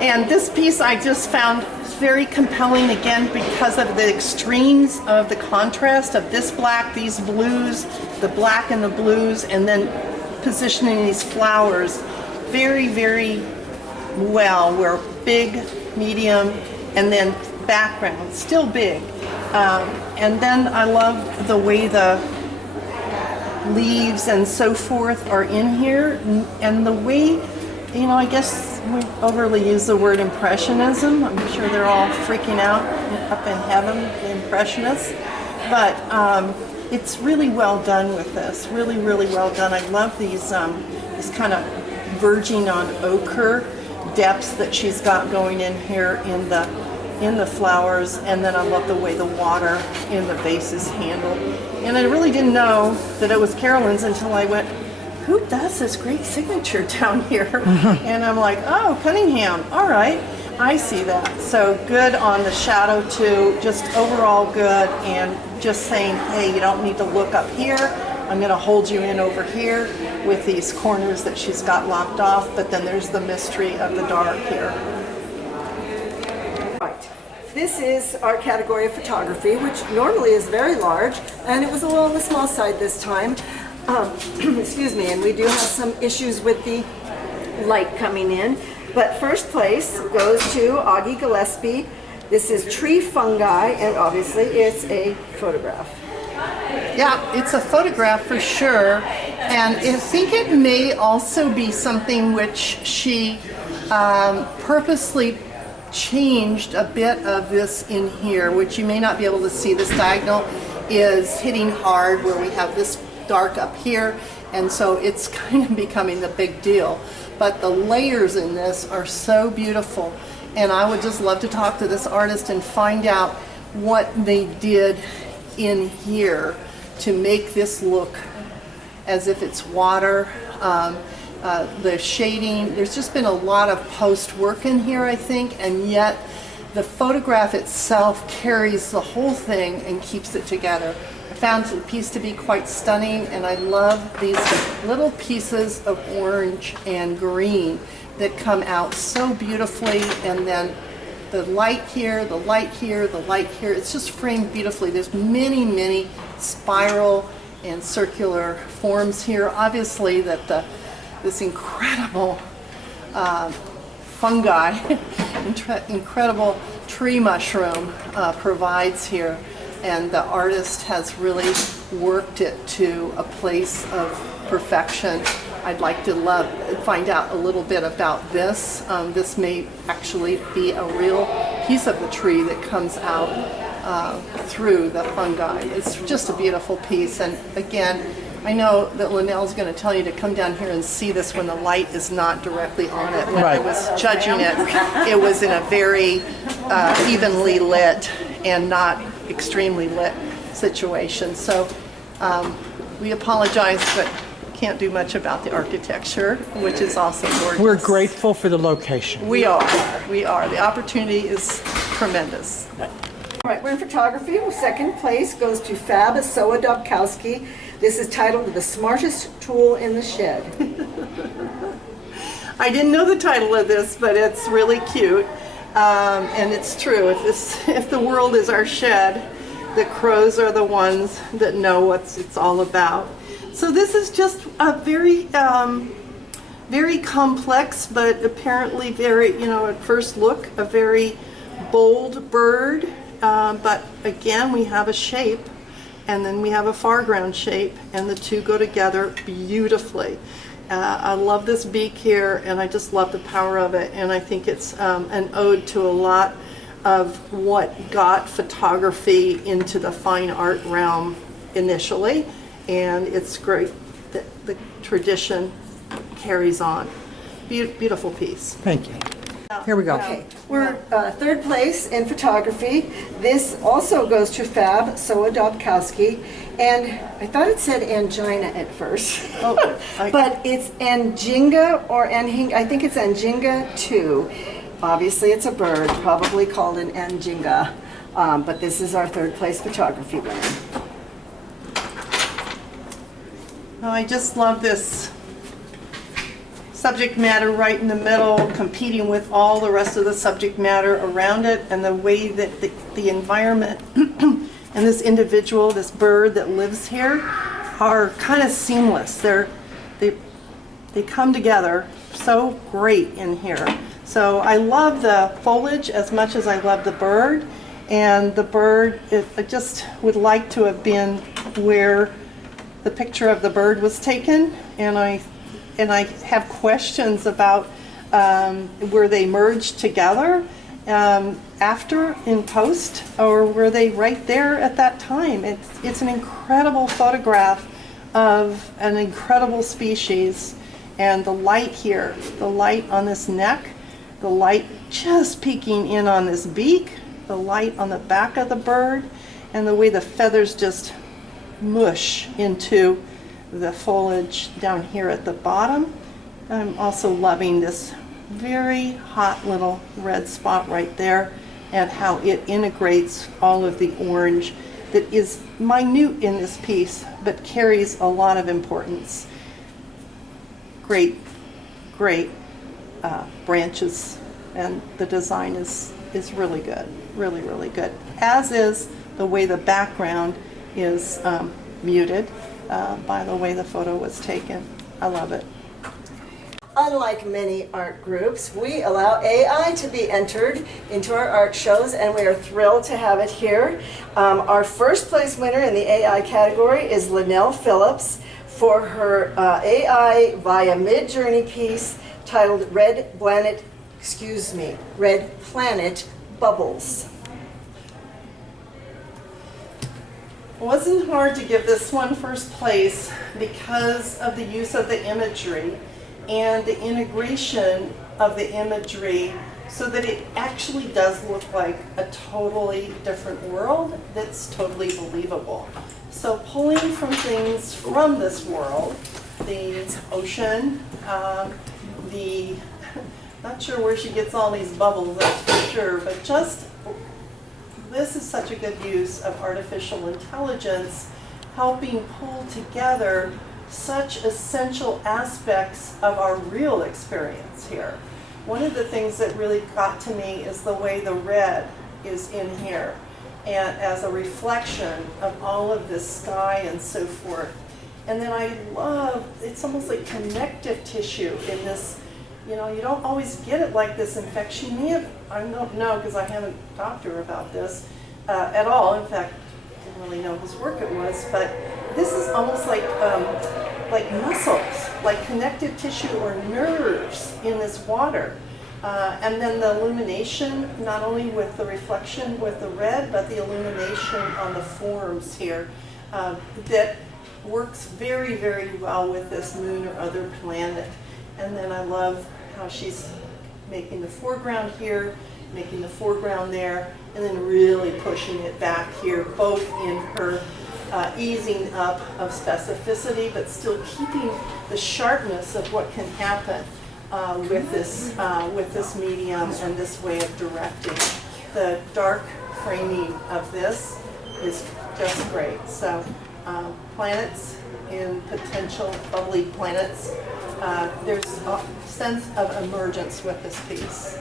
And this piece I just found very compelling, again, because of the extremes of the contrast of this black, these blues, the black and the blues, and then positioning these flowers very, very well. We're big, medium, and then background, still big. And then I love the way the leaves and so forth are in here, and the way, I guess we overly use the word impressionism. I'm sure they're all freaking out up in heaven, the impressionists. But it's really well done with this, really, really well done. I love these this kind of verging on ochre depths that she's got going in here in the flowers, and then I love the way the water in the vase is handled. And I really didn't know that it was Carolyn's until I went, who does this great signature down here? And I'm like, oh, Cunningham, all right, I see that. So good on the shadow too, just overall good, and just saying, hey, you don't need to look up here, I'm going to hold you in over here with these corners that she's got locked off, but then there's the mystery of the dark here. Right. This is our category of photography, which normally is very large, and it was a little on the small side this time. Excuse me, and we do have some issues with the light coming in. But first place goes to Augie Gillespie. This is tree fungi, and obviously it's a photograph. Yeah, it's a photograph for sure, and I think it may also be something which she purposely changed a bit of this in here, which you may not be able to see. This diagonal is hitting hard where we have this dark up here, and so it's kind of becoming the big deal. But the layers in this are so beautiful, and I would just love to talk to this artist and find out what they did in here to make this look as if it's water. The shading, there's just been a lot of post work in here, I think, and yet the photograph itself carries the whole thing and keeps it together. I found the piece to be quite stunning, and I love these little pieces of orange and green that come out so beautifully, and then the light here, the light here, the light here, it's just framed beautifully. There's many, many spiral and circular forms here. Obviously that this incredible fungi, incredible tree mushroom provides here, and the artist has really worked it to a place of perfection. I'd like to find out a little bit about this. This may actually be a real piece of the tree that comes out through the fungi. It's just a beautiful piece, and again, I know that Linnell's going to tell you to come down here and see this when the light is not directly on it. When I was judging it, it was in a very evenly lit and not extremely lit situation. So we apologize, but can't do much about the architecture, which is also gorgeous. We're grateful for the location. We are. We are. The opportunity is tremendous. All right, we're in photography. Second place goes to Fab Sowadobkowski. This is titled The Smartest Tool in the Shed. I didn't know the title of this, but it's really cute. And it's true. If the world is our shed, the crows are the ones that know what it's all about. So this is just a very, very complex, but apparently very, at first look, a very bold bird. But again, we have a shape, and then we have a foreground shape, and the two go together beautifully. I love this beak here, and I just love the power of it, and I think it's an ode to a lot of what got photography into the fine art realm initially, and it's great that the tradition carries on. Beautiful piece. Thank you. Here we go. Okay, we're third place in photography. This also goes to Fab Sowadobkowski, and I thought it said angina at first, but it's Anjinga or Anhinga. I think it's Anjinga 2. Obviously, it's a bird, probably called an Anjinga, but this is our third place photography winner. Oh, I just love this subject matter right in the middle, competing with all the rest of the subject matter around it, and the way that the environment and this individual, this bird that lives here, are kind of seamless. They come together so great in here. So I love the foliage as much as I love the bird, and the bird, I just would like to have been where the picture of the bird was taken, and I have questions about were they merged together after in post, or were they right there at that time? It's an incredible photograph of an incredible species, and the light here, the light on this neck, the light just peeking in on this beak, the light on the back of the bird, and the way the feathers just mush into the foliage down here at the bottom. I'm also loving this very hot little red spot right there, and how it integrates all of the orange that is minute in this piece, but carries a lot of importance. Great, great branches, and the design is really good, really, really good. As is the way the background is muted by the way the photo was taken. I love it. Unlike many art groups, we allow AI to be entered into our art shows, and we are thrilled to have it here. Our first place winner in the AI category is Linnell Phillips for her AI via Mid-Journey piece titled Red Planet Bubbles. It wasn't hard to give this one first place because of the use of the imagery and the integration of the imagery so that it actually does look like a totally different world that's totally believable. So pulling from things from this world, the ocean, not sure where she gets all these bubbles, that's for sure, but just this is such a good use of artificial intelligence helping pull together such essential aspects of our real experience here. One of the things that really got to me is the way the red is in here and as a reflection of all of this sky and so forth. And then I love, it's almost like connective tissue in this, you know, you don't always get it like this. In fact, she may have, I don't know because I haven't talked to her about this at all. In fact, I didn't really know whose work it was, but this is almost like muscles, like connective tissue or nerves in this water. And then the illumination, not only with the reflection with the red, but the illumination on the forms here that works very, very well with this moon or other planet. And then I love how she's making the foreground here, making the foreground there, and then really pushing it back here, both in her easing up of specificity, but still keeping the sharpness of what can happen with this medium and this way of directing. The dark framing of this is just great. So planets in potential bubbly planets. There's a sense of emergence with this piece.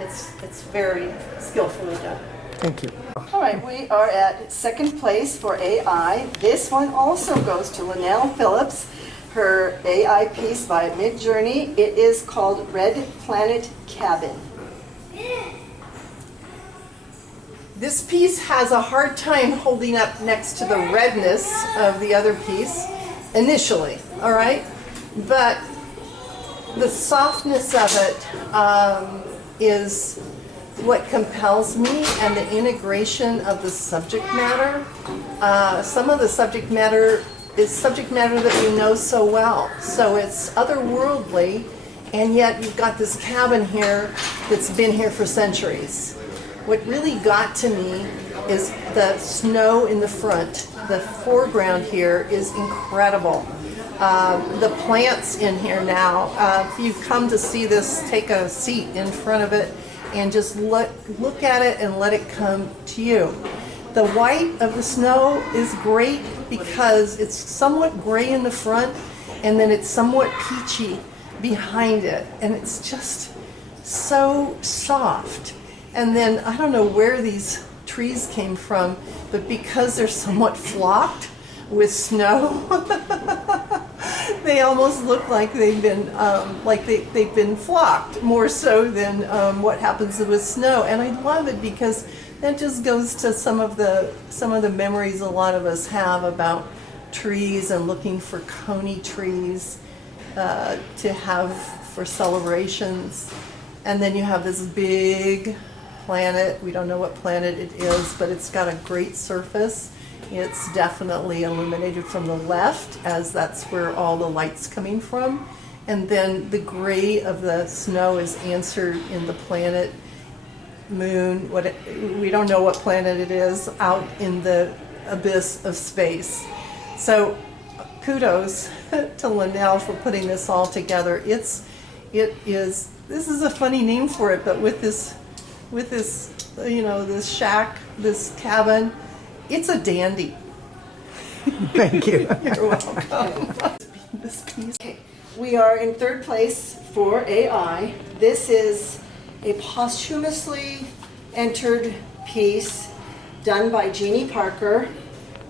It's very skillfully done. Thank you. All right, we are at second place for AI. This one also goes to Linnell Phillips, her AI piece by Mid-Journey. It is called Red Planet Cabin. This piece has a hard time holding up next to the redness of the other piece initially, all right? But the softness of it is what compels me, and the integration of the subject matter. Some of the subject matter is subject matter that we know so well. So it's otherworldly, and yet you've got this cabin here that's been here for centuries. What really got to me is the snow in the front. The foreground here is incredible. The plants in here now, if you come to see this, take a seat in front of it and just look at it and let it come to you. The white of the snow is great because it's somewhat gray in the front and then it's somewhat peachy behind it, and it's just so soft. And then I don't know where these trees came from, but because they're somewhat flocked with snow, they almost look like they've been flocked more so than what happens with snow. And I love it because that just goes to some of the memories a lot of us have about trees and looking for coney trees to have for celebrations. And then you have this big planet. We don't know what planet it is, but it's got a great surface. It's definitely illuminated from the left, as that's where all the light's coming from. And then the gray of the snow is answered in the planet, moon, we don't know what planet it is, out in the abyss of space. So kudos to Linnell for putting this all together. This is a funny name for it, but with this, you know, this shack, this cabin, it's a dandy. Thank you. You're welcome. This piece. Okay, we are in third place for AI. This is a posthumously entered piece done by Jeannie Parker,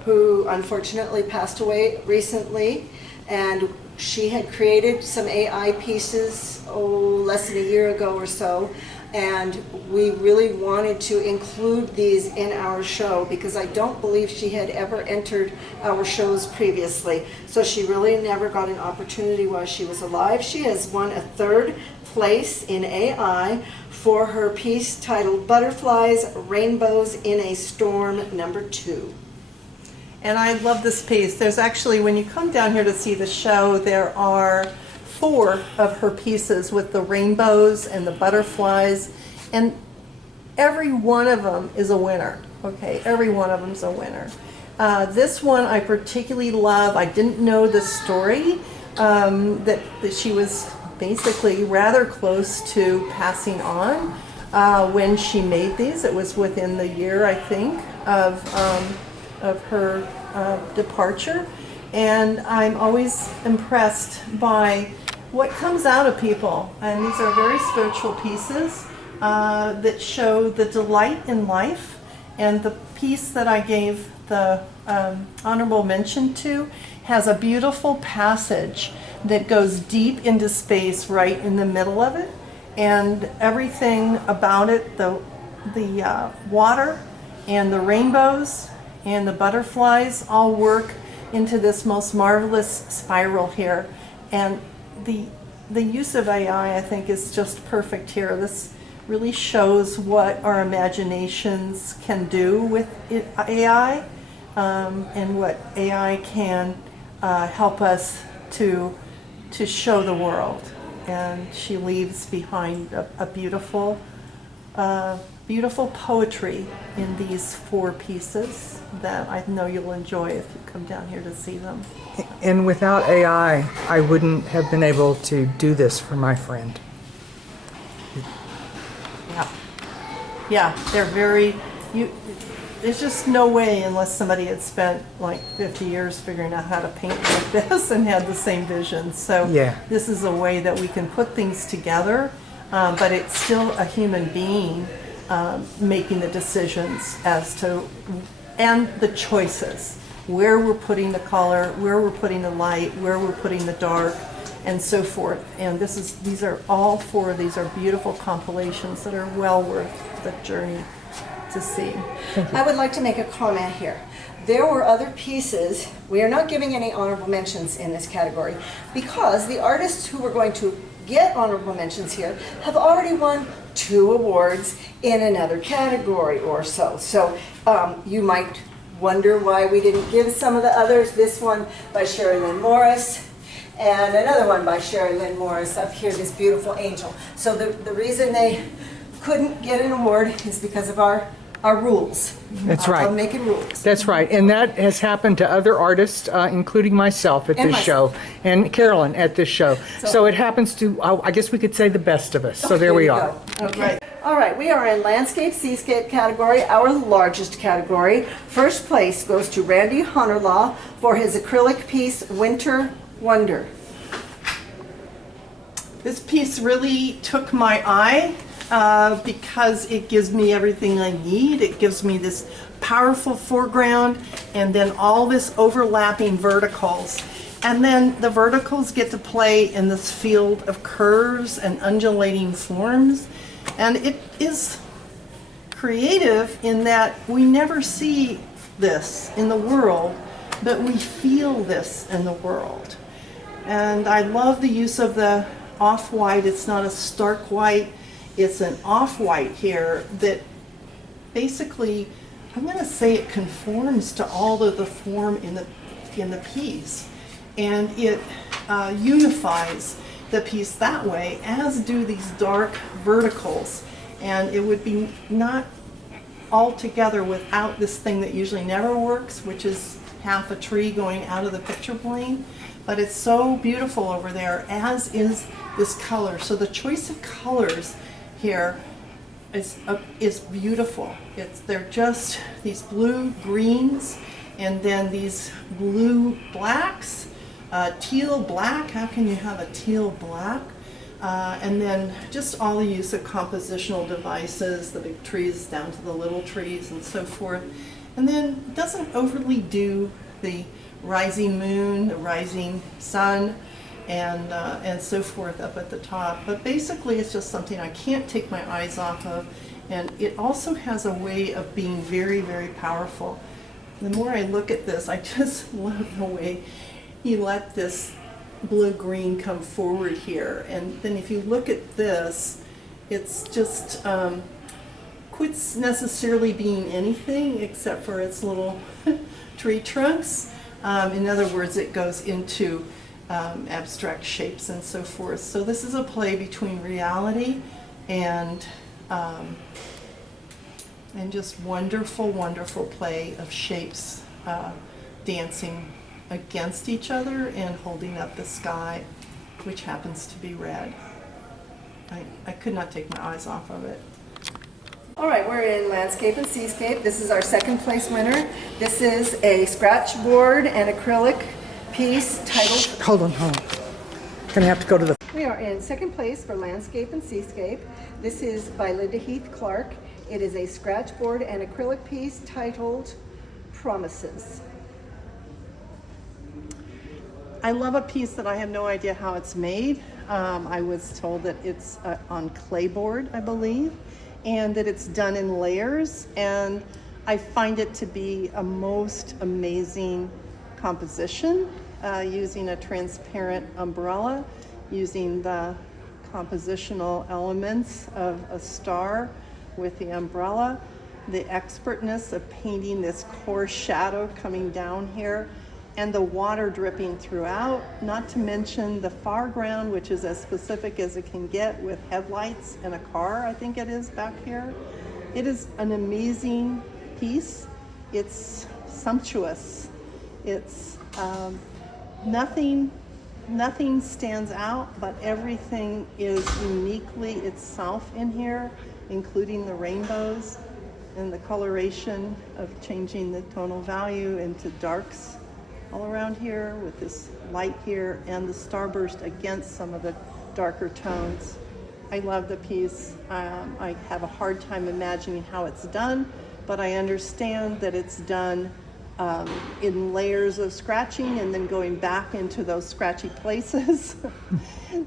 who unfortunately passed away recently, and she had created some AI pieces, less than a year ago or so, and we really wanted to include these in our show because I don't believe she had ever entered our shows previously. So she really never got an opportunity while she was alive. She has won a third place in AI for her piece titled Butterflies, Rainbows in a Storm #2. And I love this piece. There's actually, when you come down here to see the show, there are 4 of her pieces with the rainbows and the butterflies, and every one of them is a winner. Okay, every one of them is a winner. This one I particularly love. I didn't know the story, that she was basically rather close to passing on when she made these. It was within the year, I think, of her departure, and I'm always impressed by what comes out of people. And these are very spiritual pieces that show the delight in life. And the piece that I gave the honorable mention to has a beautiful passage that goes deep into space right in the middle of it, and everything about it, the water and the rainbows and the butterflies all work into this most marvelous spiral here. And the use of AI, I think, is just perfect here. This really shows what our imaginations can do with AI, and what AI can help us to show the world. And she leaves behind a beautiful beautiful poetry in these 4 pieces that I know you'll enjoy if you come down here to see them. And without AI, I wouldn't have been able to do this for my friend. Yeah, they're very, there's just no way unless somebody had spent like 50 years figuring out how to paint like this and had the same vision. So yeah, this is a way that we can put things together, but it's still a human being making the decisions as to, and the choices, where we're putting the color, where we're putting the light, where we're putting the dark, and so forth. And these are all 4 of these are beautiful compilations that are well worth the journey to see. I would like to make a comment here. There were other pieces. We are not giving any honorable mentions in this category because the artists who were going to get honorable mentions here have already won 2 awards in another category or so. So you might wonder why we didn't give some of the others. This one by Sherry Lynn Morris, and another one by Sherry Lynn Morris up here, this beautiful angel. So the reason they couldn't get an award is because of our rules. That's right. Of making rules. That's right, and that has happened to other artists, including myself at this show, and Carolyn at this show. So it happens to, I guess we could say, the best of us. So there we are. Okay. All right, we are in landscape, seascape category, our largest category. First place goes to Randy Hunterlaw for his acrylic piece, Winter Wonder. This piece really took my eye because it gives me everything I need. It gives me this powerful foreground and then all this overlapping verticals. And then the verticals get to play in this field of curves and undulating forms. And it is creative in that we never see this in the world, but we feel this in the world. And I love the use of the off-white. It's not a stark white. It's an off-white here that basically, I'm going to say it conforms to all of the form in the piece. And it unifies the piece that way, as do these dark verticals. And it would be not all together without this thing that usually never works, which is half a tree going out of the picture plane. But it's so beautiful over there, as is this color. So the choice of colors here is beautiful. They're just these blue greens, and then these blue blacks, teal black. How can you have a teal black? And then just all the use of compositional devices, the big trees down to the little trees and so forth. And then it doesn't overly do the rising moon, the rising sun, and so forth up at the top. But basically it's just something I can't take my eyes off of, and it also has a way of being very, very powerful. The more I look at this, I just love the way he let this blue-green come forward here. And then if you look at this, it's just quits necessarily being anything except for its little tree trunks. In other words, it goes into abstract shapes and so forth. So this is a play between reality and just wonderful, wonderful play of shapes dancing against each other and holding up the sky, which happens to be red. I could not take my eyes off of it. All right, we're in Landscape and Seascape. This is our second place winner. This is a scratch board and acrylic piece titled... Shh, hold on. Gonna have to go to the... We are in second place for Landscape and Seascape. This is by Linda Heath Clark. It is a scratch board and acrylic piece titled Promises. I love a piece that I have no idea how it's made. I was told that it's on clayboard, I believe, and that it's done in layers, and I find it to be a most amazing composition, using a transparent umbrella, using the compositional elements of a star with the umbrella, the expertness of painting this coarse shadow coming down here, and the water dripping throughout, not to mention the foreground, which is as specific as it can get with headlights and a car, I think it is back here. It is an amazing piece. It's sumptuous. It's nothing stands out, but everything is uniquely itself in here, including the rainbows and the coloration of changing the tonal value into darks all around here with this light here and the starburst against some of the darker tones. I love the piece. I have a hard time imagining how it's done, but I understand that it's done in layers of scratching and then going back into those scratchy places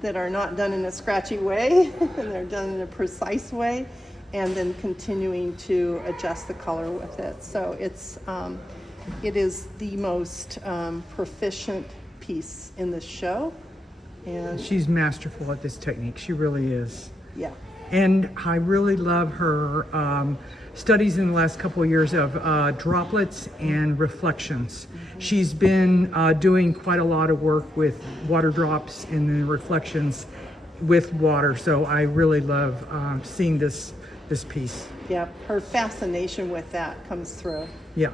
that are not done in a scratchy way and they're done in a precise way, and then continuing to adjust the color with it. So it is the most proficient piece in the show. And She's masterful at this technique. She really is. yeah. And I really love her studies in the last couple of years of droplets and reflections. She's been doing quite a lot of work with water drops and then reflections with water. So I really love seeing this piece. Yeah, her fascination with that comes through. Yeah.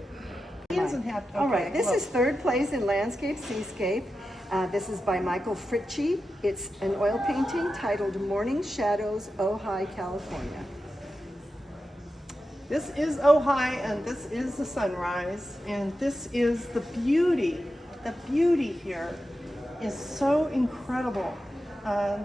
He doesn't have to. All right, this well, is third place in Landscape Seascape. This is by Michael Fritchie. It's an oil painting titled Morning Shadows, Ojai, California. This is Ojai, and this is the sunrise, and this is the beauty. The beauty here is so incredible.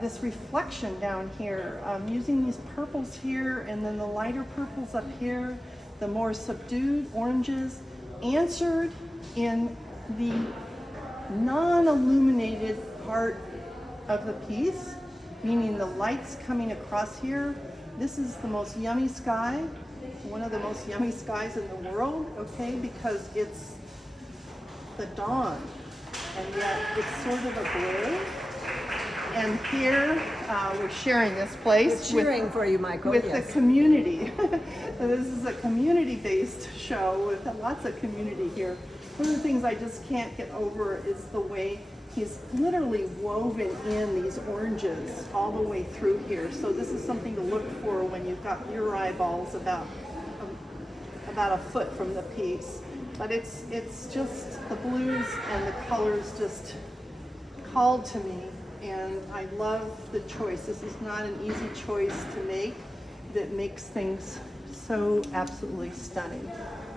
This reflection down here, using these purples here, and then the lighter purples up here, the more subdued oranges, answered in the non-illuminated part of the piece, meaning the lights coming across here. This is the most yummy sky, one of the most yummy skies in the world, okay, because it's the dawn, and yet it's sort of a blur. And here, we're sharing this place. We're cheering for you, Michael. With yes. the community. So this is a community-based show with lots of community here. One of the things I just can't get over is the way he's literally woven in these oranges all the way through here. So this is something to look for when you've got your eyeballs about a foot from the piece. But it's just the blues and the colors just called to me. And I love the choice. This is not an easy choice to make. that makes things so absolutely stunning.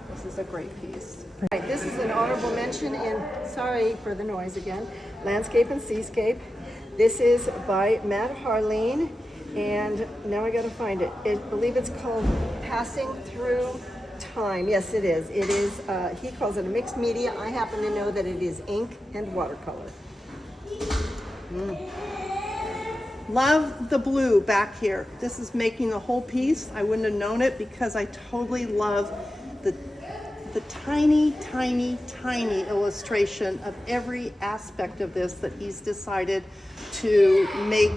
This is a great piece. Right, this is an honorable mention in, sorry for the noise again, Landscape and Seascape. This is by Matt Harleen, and now I gotta find it. I believe it's called Passing Through Time. Yes, it is. It is, he calls it a mixed media. I happen to know that it is ink and watercolor. Love the blue back here. This is making the whole piece. I wouldn't have known it because I totally love the tiny, tiny, tiny illustration of every aspect of this that he's decided to make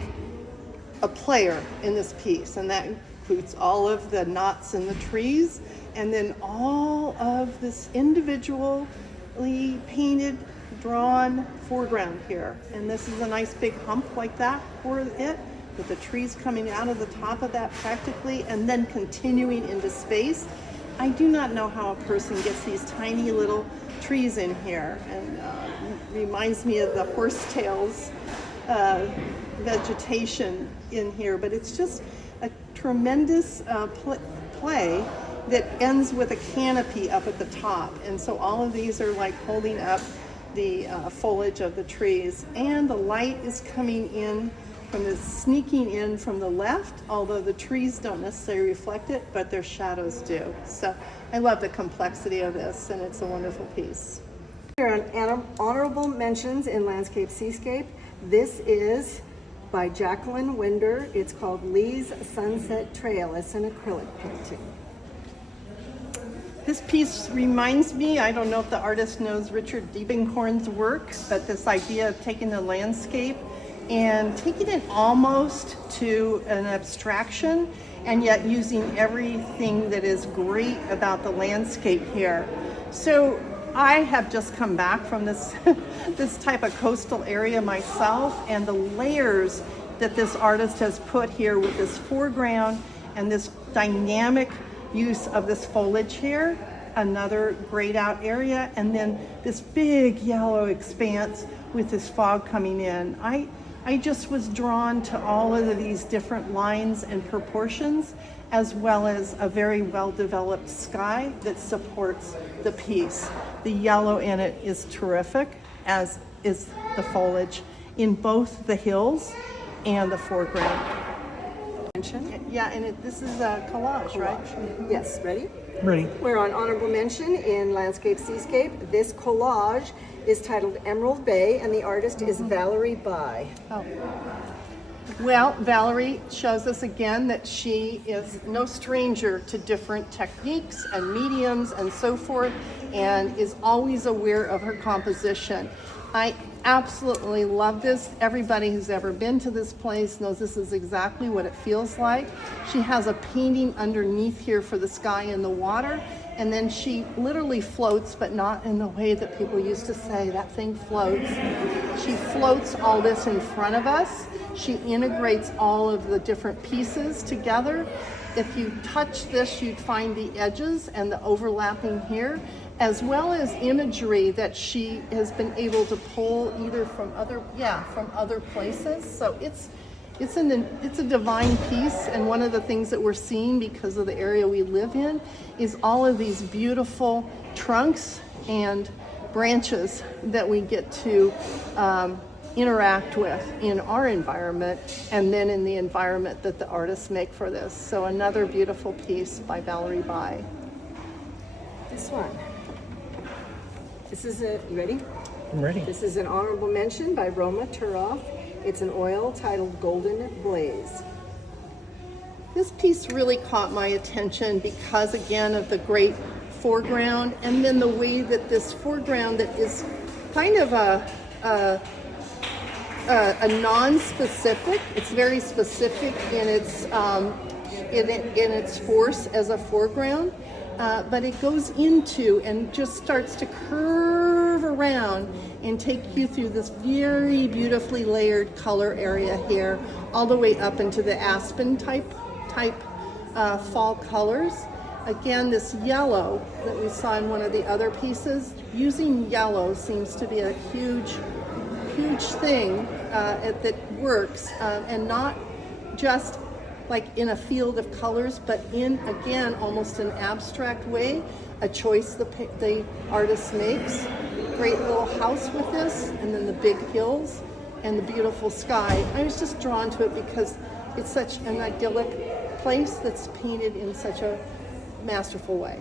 a player in this piece. And that includes all of the knots in the trees, and then all of this individually painted, drawn foreground here. And this is a nice big hump like that for it, with the trees coming out of the top of that practically, and then continuing into space. I do not know how a person gets these tiny little trees in here, and reminds me of the horsetails vegetation in here, but it's just a tremendous play that ends with a canopy up at the top. And so all of these are like holding up the foliage of the trees, and the light is coming in from the sneaking in from the left, although the trees don't necessarily reflect it, but their shadows do. So I love the complexity of this, and it's a wonderful piece. Here on honorable mentions in Landscape Seascape, this is by Jacqueline Winder. It's called Lee's Sunset Trail. It's an acrylic painting. This piece reminds me, I don't know if the artist knows Richard Diebenkorn's work, but this idea of taking the landscape and taking it almost to an abstraction, and yet using everything that is great about the landscape here. So I have just come back from this this type of coastal area myself, and the layers that this artist has put here with this foreground and this dynamic use of this foliage here, another grayed out area, and then this big yellow expanse with this fog coming in. I just was drawn to all of these different lines and proportions, as well as a very well-developed sky that supports the piece. The yellow in it is terrific, as is the foliage in both the hills and the foreground. Yeah, and this is a collage, right? Yes, ready? Ready. We're on honorable mention in Landscape Seascape. This collage is titled Emerald Bay, and the artist is Valerie By. Oh. Well, Valerie shows us again that she is no stranger to different techniques and mediums and so forth, and is always aware of her composition. I absolutely love this. Everybody who's ever been to this place knows this is exactly what it feels like. She has a painting underneath here for the sky and the water, and then she literally floats, but not in the way that people used to say that thing floats. She floats all this in front of us. She integrates all of the different pieces together. If you touch this, you'd find the edges and the overlapping here, as well as imagery that she has been able to pull either from other places. So it's a divine piece, and one of the things that we're seeing because of the area we live in is all of these beautiful trunks and branches that we get to interact with in our environment, and then in the environment that the artists make for this. So another beautiful piece by Valerie By. This one. This is you ready? I'm ready. This is an honorable mention by Roma Turoff. It's an oil titled Golden Blaze. This piece really caught my attention because, again, of the great foreground, and then the way that this foreground that is kind of a non-specific. It's very specific in its force as a foreground, but it goes into and just starts to curve around and take you through this very beautifully layered color area here, all the way up into the aspen type fall colors. Again, this yellow that we saw in one of the other pieces, using yellow seems to be a huge thing that works, and not just like in a field of colors, but in, again, almost an abstract way, a choice the artist makes. Great little house with this, and then the big hills and the beautiful sky. I was just drawn to it because it's such an idyllic place that's painted in such a masterful way.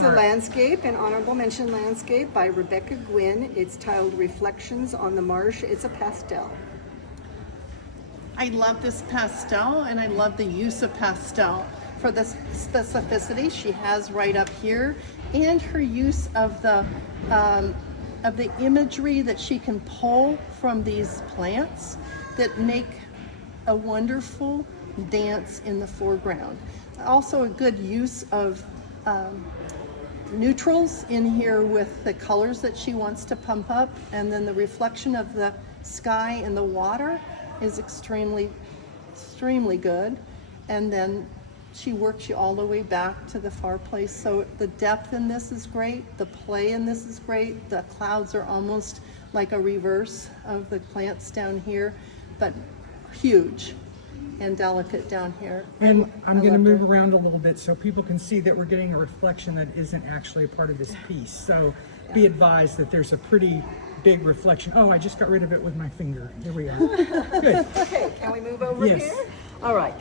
The landscape, an honorable mention landscape by Rebecca Gwynn. It's titled Reflections on the Marsh. It's a pastel. I love this pastel, and I love the use of pastel for the specificity she has right up here, and her use of the imagery that she can pull from these plants that make a wonderful dance in the foreground. Also a good use of neutrals in here with the colors that she wants to pump up, and then the reflection of the sky and the water is extremely good. And then she works you all the way back to the far place. So the depth in this is great, the play in this is great. The clouds are almost like a reverse of the plants down here, but huge and delicate down here. And I'm going to move her. around a little bit so people can see that we're getting a reflection that isn't actually a part of this piece. So be advised that there's a pretty big reflection. Oh, I just got rid of it with my finger. Here we are. Good. Okay, can we move over Yes. here? All right.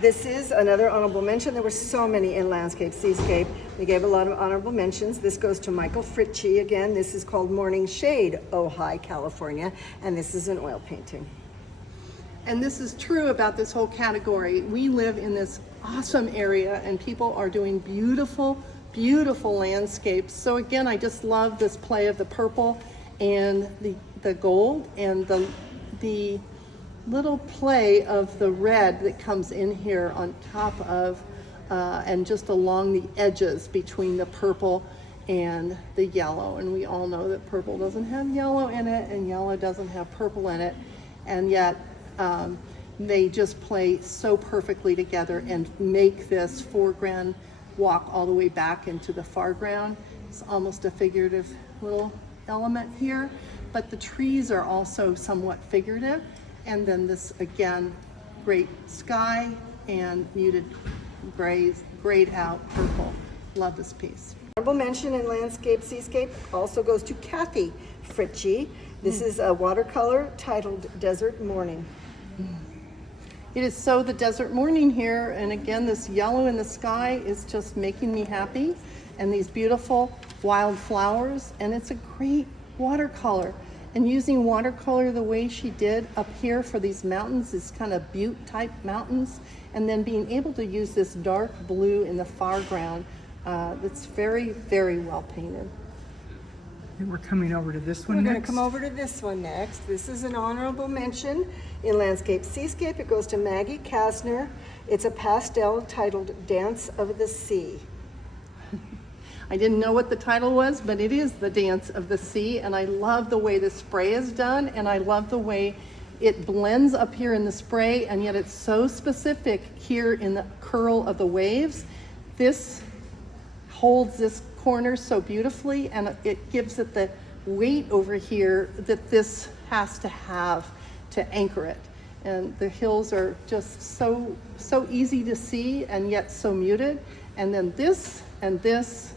This is another honorable mention. There were so many in landscape, seascape. We gave a lot of honorable mentions. This goes to Michael Fritchie again. This is called Morning Shade, Ojai, California. And this is an oil painting. And this is true about this whole category. We live in this awesome area, and people are doing beautiful, beautiful landscapes. So again, I just love this play of the purple and the gold, and the little play of the red that comes in here on top of and just along the edges between the purple and the yellow. And we all know that purple doesn't have yellow in it, and yellow doesn't have purple in it, and yet they just play so perfectly together and make this foreground walk all the way back into the foreground. It's almost a figurative little element here, but the trees are also somewhat figurative. And then this, again, great sky and muted grayed out purple. Love this piece. Honorable mention in landscape, seascape also goes to Kathy Fritchie. This is a watercolor titled Desert Morning. It is so the desert morning here, and again, this yellow in the sky is just making me happy, and these beautiful wild flowers, and it's a great watercolor. And using watercolor the way she did up here for these mountains, these kind of butte type mountains, and then being able to use this dark blue in the foreground, that's very, very well painted. And we're coming over to this one We're going next. to come over to this one next. This is an honorable mention in landscape, seascape. It goes to Maggie Kastner. It's a pastel titled Dance of the Sea. I didn't know what the title was, but it is the Dance of the Sea, and I love the way the spray is done, and I love the way it blends up here in the spray, and yet it's so specific here in the curl of the waves. This holds this corner so beautifully, and it gives it the weight over here that this has to have to anchor it. And the hills are just so easy to see, and yet so muted. And then this and this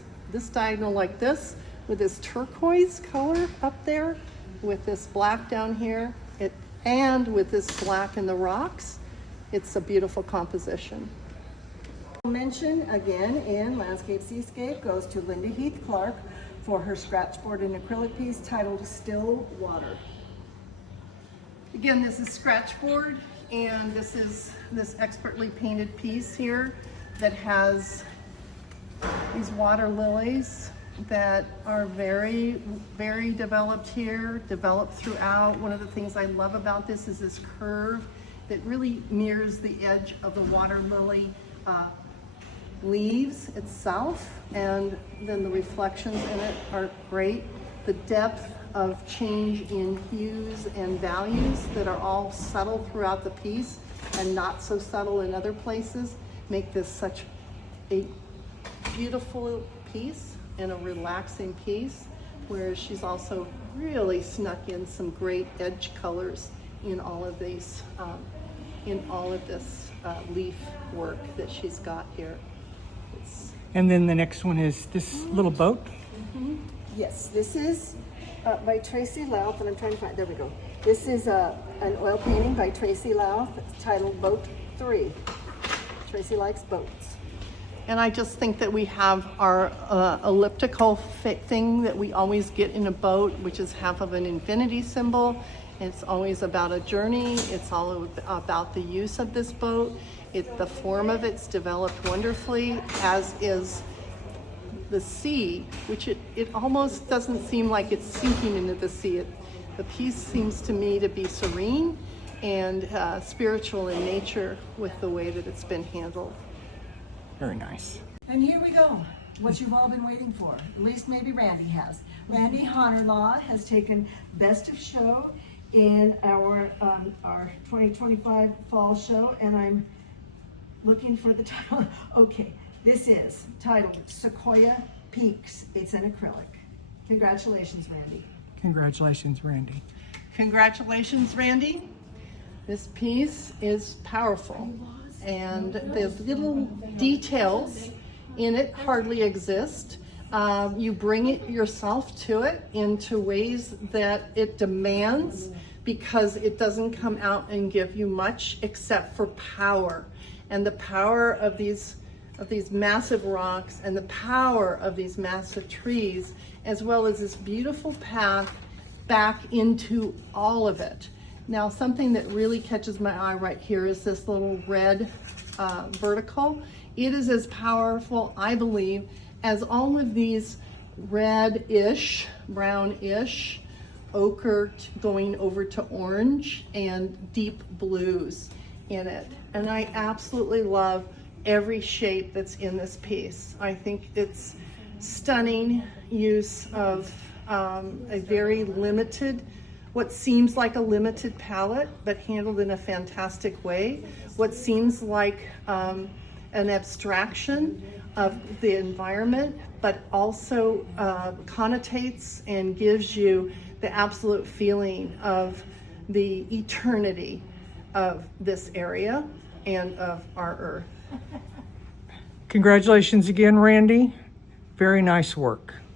diagonal like this, with this turquoise color up there, with this black down here, and with this black in the rocks, it's a beautiful composition. Mention again in landscape, seascape goes to Linda Heath Clark for her scratchboard and acrylic piece titled Still Water. Again, this is scratchboard, and this is this expertly painted piece here that has these water lilies that are very, very developed here, developed throughout. One of the things I love about this is this curve that really mirrors the edge of the water lily leaves itself, and then the reflections in it are great. The depth of change in hues and values that are all subtle throughout the piece and not so subtle in other places make this such a beautiful piece and a relaxing piece, whereas she's also really snuck in some great edge colors in all of these, in all of this leaf work that she's got here. And then the next one is this little boat. Yes, this is by Tracy Louth, and I'm trying to find, there we go. This is an oil painting by Tracy Louth titled Boat 3. Tracy likes boats. And I just think that we have our elliptical thing that we always get in a boat, which is half of an infinity symbol. It's always about a journey. It's all about the use of this boat. The form of it's developed wonderfully, as is the sea, which it almost doesn't seem like it's sinking into the sea. The piece seems to me to be serene and spiritual in nature with the way that it's been handled. Very nice. And here we go, what you've all been waiting for, at least maybe Randy has. Randy Honorlaw has taken Best of Show in our 2025 fall show, and I'm looking for the title. Okay, this is titled Sequoia Peaks. It's an acrylic. Congratulations, Randy. Congratulations, Randy. Congratulations, Randy. This piece is powerful, and the little details in it hardly exist. You bring it yourself to it into ways that it demands, because it doesn't come out and give you much except for power. And the power of these massive rocks, and the power of these massive trees, as well as this beautiful path back into all of it. Now, something that really catches my eye right here is this little red vertical. It is as powerful, I believe, as all of these red-ish, brownish, ochre going over to orange, and deep blues in it. And I absolutely love every shape that's in this piece. I think it's stunning use of a very limited, what seems like a limited palette, but handled in a fantastic way. What seems like an abstraction of the environment, but also connotates and gives you the absolute feeling of the eternity of this area and of our earth. Congratulations again, Randy. Very nice work.